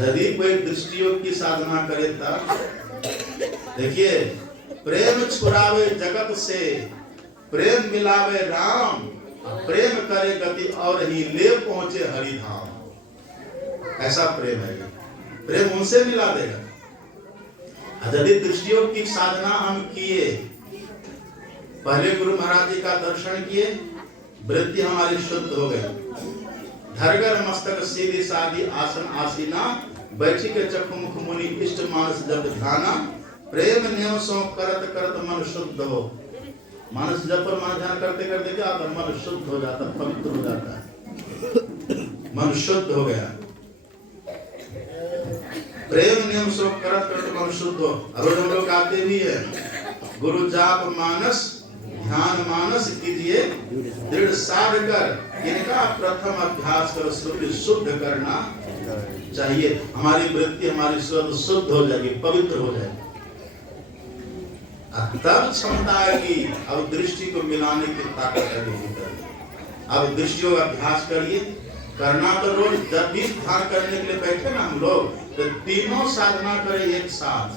यदि कोई दृष्टियोग की साधना करे तब देखिए, प्रेम छुड़ावे जगत से, प्रेम मिलावे राम, प्रेम करे गति और ही ले पहुंचे हरिधाम। ऐसा प्रेम है, प्रेम उनसे मिला देगा। यदि दृष्टियोग की साधना हम किए, पहले गुरु महाराज जी का दर्शन किए, वृत्ति हमारी शुद्ध हो गई। धरगर मस्तक सीधी साधी आसन आसीना, बैठी के चक्षु मुख मुनि इष्ट मानस जप ध्याना, प्रेम नियम सो करत करत मन शुद्ध हो। मानस जप पर मन ध्यान करते करते क्या मन शुद्ध हो जाता, पवित्र हो जाता है। मन शुद्ध हो गया। प्रेम नियम सब करत करत मन शुद्ध हो। रोज हम लोग गाते भी है, गुरु जाप मानस ध्यान मानस कीजिए दृढ़ साध कर, इनका प्रथम अभ्यास कर श्रुति शुद्ध करना चाहिए। हमारी वृत्ति हमारी शुद्ध हो जाएगी, पवित्र हो जाएगी, तब क्षमता आएगी। अब दृष्टि को मिलाने की ताकत है। अब दृष्टियों का अभ्यास करिए। करना तो रोज, जब भी ध्यान करने के लिए बैठे ना हम लोग, तो तीनों साधना करें एक साथ।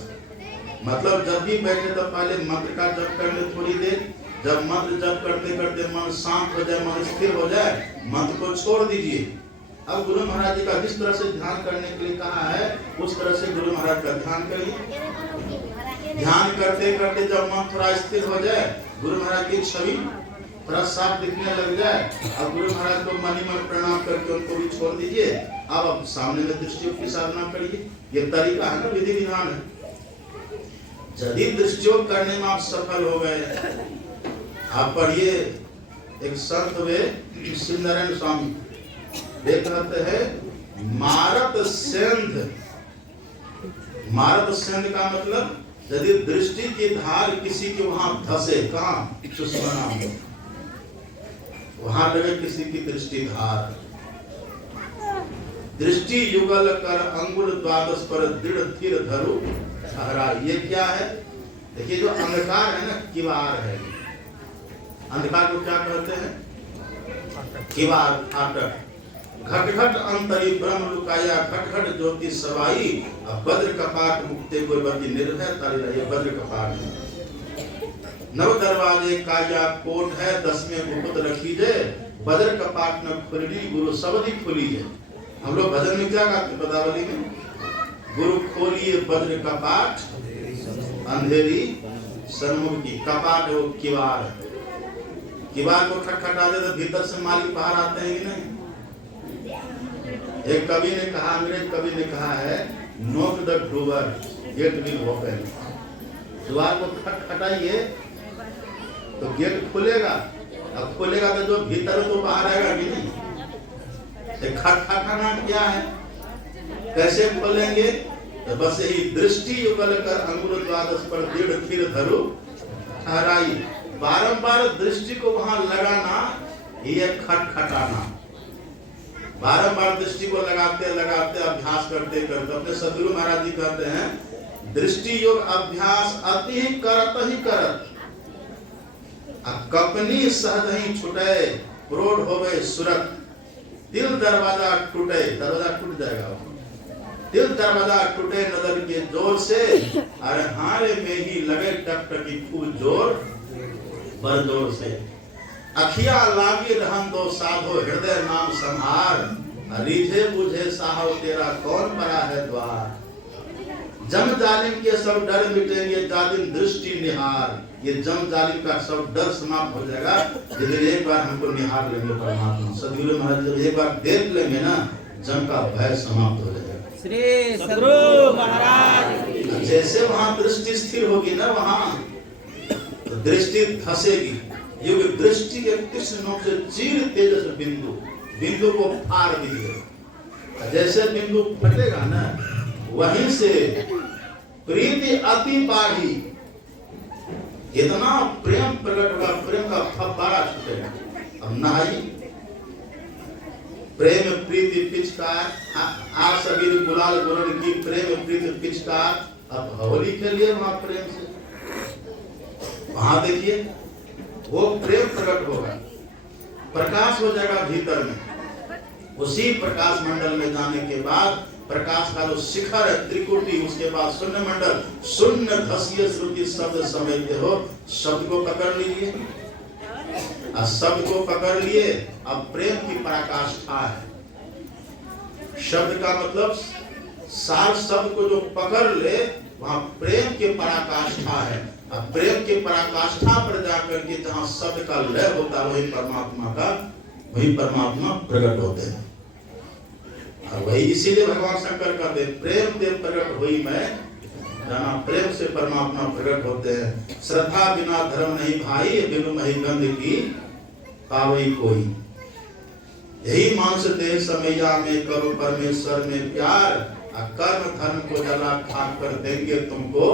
मतलब जब भी बैठे तो पहले मंत्र का जप कर ले थोड़ी देर। जब मंत्र जप करते करते मन शांत हो जाए, मन स्थिर हो जाए, मंत्र को छोड़ दीजिए। अब गुरु महाराज जी का जिस तरह से ध्यान करने के लिए कहा है, उस तरह से गुरु महाराज का ध्यान करिए। ध्यान करते करते जब मन थोड़ा स्थिर हो जाए, गुरु महाराज की छवि थोड़ा साफ दिखने लग जाए, अब गुरु महाराज को मन ही मन प्रणाम करके उनको भी छोड़ दीजिए। अब सामने में दृष्टियोग की साधना करिए। ये तरीका है ना, विधि विधान है। यदि दृष्टियोग करने में आप सफल हो गए, आप पढ़िए, एक संत वे सिंधनारायण स्वामी वे कहते हैं मारत सेंध। मारत सेंध का मतलब यदि दृष्टि की धार किसी के वहां धसे, कहाँ सुषमना में, वहां लगे किसी की दृष्टि धार। दृष्टि युगल कर अंगुल द्वादश पर दृढ़ थिर धरु ठहरा। ये क्या है? देखिए, जो अंधकार है ना, किवार है। अंधकार को क्या कहते हैं? किवार, फाटक। घट घट अंतरी ब्रह्म लुकाया, घट घट ज्योति सवाई, भद्र कपाट मुक्ते गुरबती निर्भय तरी रहे। भद्र कपाट नव दरवाजे काया कोट है, 10वें गुप्त रखीजे, भद्र कपाट न खुली गुरु सबदी खुलीजे। हम लोग भजन में क्या गाते पदावली में? गुरु खोलिए भद्र कपाट, अंधेरी सन्मुख की। कपाट वो किवार है। किवार को खटखटा दे तो भीतर से मालिक बाहर आते हैं कि नहीं? एक कवि ने कहा, अंग्रेज कवि ने कहा है, knock the door get will open. द्वार को खटखटाइए तो गेट खुलेगा। अब खुलेगा तो जो भीतर है तो बाहर आएगा कि नहीं? खटखटाना क्या है? कैसे खोलेंगे? तो बस यही दृष्टि युगल कर अंगुल द्वादश पर दृढ़ थिर धरु ठहराई। बारंबार दृष्टि को वहां लगाना, ये खटखटाना। बारंबार दृष्टि को लगाते लगाते अभ्यास करते करते, अपने सदगुरु महाराज जी कहते हैं, दृष्टि योग अभ्यास अति करत ही करत, कपनी सहज ही छुटे, प्रोढ़ होवे सुरत। दिल दरवाजा टूटे, दरवाजा टूट जाएगा। दिल दरवाजा टूटे नजर के जोर से, अरे हारे में ही लगे टकटकी खूब जोर बर जोर से। अखिया लागी रहन दो साधो, हृदय नाम संहार, रीझे बुझे साहो तेरा कौन बड़ा है द्वार। जम जालिम के सब डर मिटेंगे, जालिम दृष्टि निहार। ये जम जालिम का सब डर समाप्त हो जाएगा यदि एक बार हमको निहार लेंगे परमात्मा। सदगुरु महाराज जब एक बार देख लेंगे ना, जम का भय समाप्त हो जाएगा। श्री सदगुरु महाराज। जैसे वहां दृष्टि स्थिर होगी ना, वहां तो दृष्टि धसेगी। युग दृष्टि के कृष्ण नोक से चीर तेजस बिंदु, बिंदु को फाड़ दीजिए। जैसे बिंदु फटेगा ना, वहीं से प्रीति अति बाढ़ी, इतना प्रेम प्रकट होगा, प्रेम का फव्वारा छूटेगा। अब नहाई प्रेम प्रीति पिचकार, आज सभी गुलाल गुरन की प्रेम प्रीति पिचकार। अब होली के लिए वहां प्रेम से, वहां देखिए वो प्रेम प्रकट होगा, प्रकाश हो जाएगा भीतर में। उसी प्रकाश मंडल में जाने के बाद, प्रकाश का जो शिखर है त्रिकुटी, उसके बाद शून्य मंडल, शून्य धसिय श्रुति शब्द समझते हो। शब्द को पकड़ लीजिए, शब्द को पकड़ लिए। अब प्रेम की पराकाष्ठा है। शब्द का मतलब सार शब्द को जो पकड़ ले, वहां प्रेम की पराकाष्ठा है। अब प्रेम की पराकाष्ठा पर जाकर के जहां शब्द का लय होता है, वही परमात्मा का, वही परमात्मा प्रकट होते हैं। और वही इसीलिए भगवान शंकर कहते हैं, प्रेम देव प्रकट हुई मैं, जहाँ प्रेम से परमात्मा प्रकट होते हैं। श्रद्धा बिना धर्म नहीं भाई, बिनु मही गंध की पावई कोई। यही मांस देह समैया में करो परमेश्वर में प्यार, कर्म धर्म को जला खाक कर देंगे तुमको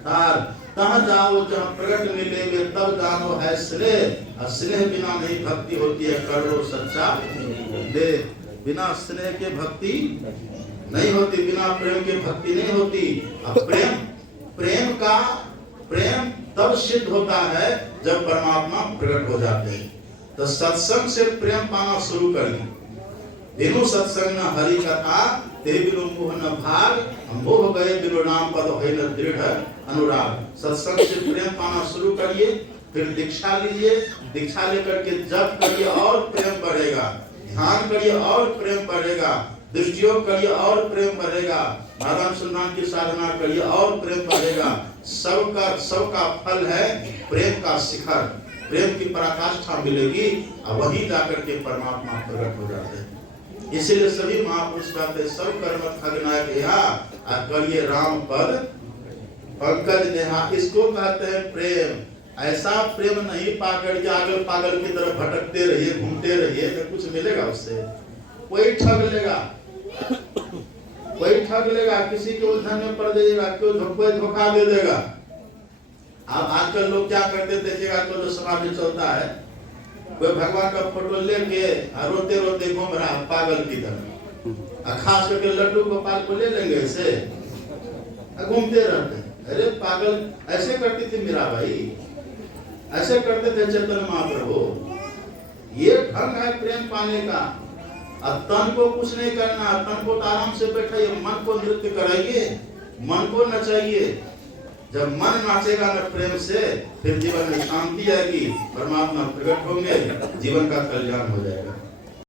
तार। तहाँ जाओ जहाँ प्रकट मिलेंगे तब जानो है स्नेह, स्नेह बिना नहीं भक्ति होती है, कर लो सच्चा ले। बिना स्नेह के भक्ति नहीं होती, बिना प्रेम के भक्ति नहीं होती। अब प्रेम तब सिद्ध होता है जब परमात्मा प्रकट हो जाते हैं। तो सत्संग से प्रेम पाना शुरू करिए। बिनु सत्संग न हरि कथा, ते बिनु मोह न भाग, मोह गए बिनु नाम पद होय न दृढ़ अनुराग। सत्संग से प्रेम पाना शुरू करिए, फिर दीक्षा लीजिए, दीक्षा लेकर के जप करिए और प्रेम बढ़ेगा, ध्यान करिए और प्रेम बढ़ेगा, दृष्टियोग करिए और प्रेम बढ़ेगा, नादानुसंधान की साधना करिए और प्रेम बढ़ेगा। सबका फल है प्रेम का शिखर, प्रेम की पराकाष्ठा मिलेगी और वहीं जाकर के परमात्मा प्रकट हो जाते हैं। इसलिए सभी महापुरुष कहते हैं सब कर्म खगनायक यहाँ करिए राम पद पंकज नेहा। इसको कहते हैं प्रेम। ऐसा प्रेम नहीं पाकर के आगे पागल की तरफ भटकते रहिए, घूमते रहिए तो कुछ मिलेगा उससे। कोई ठग लेगा, किसी के उलझन में पड़ जाइएगा, कोई धोखा दे देगा। अब आजकल लोग क्या करते देखिएगा, तो जो समाज में चलता है, कोई भगवान का फोटो लेके रोते रोते घूम रहा पागल की तरह, खास करके लड्डू गोपाल को ले लेंगे ऐसे घूमते रहते हैं। अरे पागल, ऐसे करती थी मीरा भाई, ऐसे करते थे चैतन्य महाप्रभु। ये ढंग है प्रेम पाने का। अब तन को कुछ नहीं करना, तन को आराम से बैठाइए, मन को नृत्य कराइए, मन को नचाइए। जब मन नाचेगा न प्रेम से, फिर जीवन में शांति आएगी, परमात्मा प्रकट होंगे, जीवन का कल्याण हो जाएगा।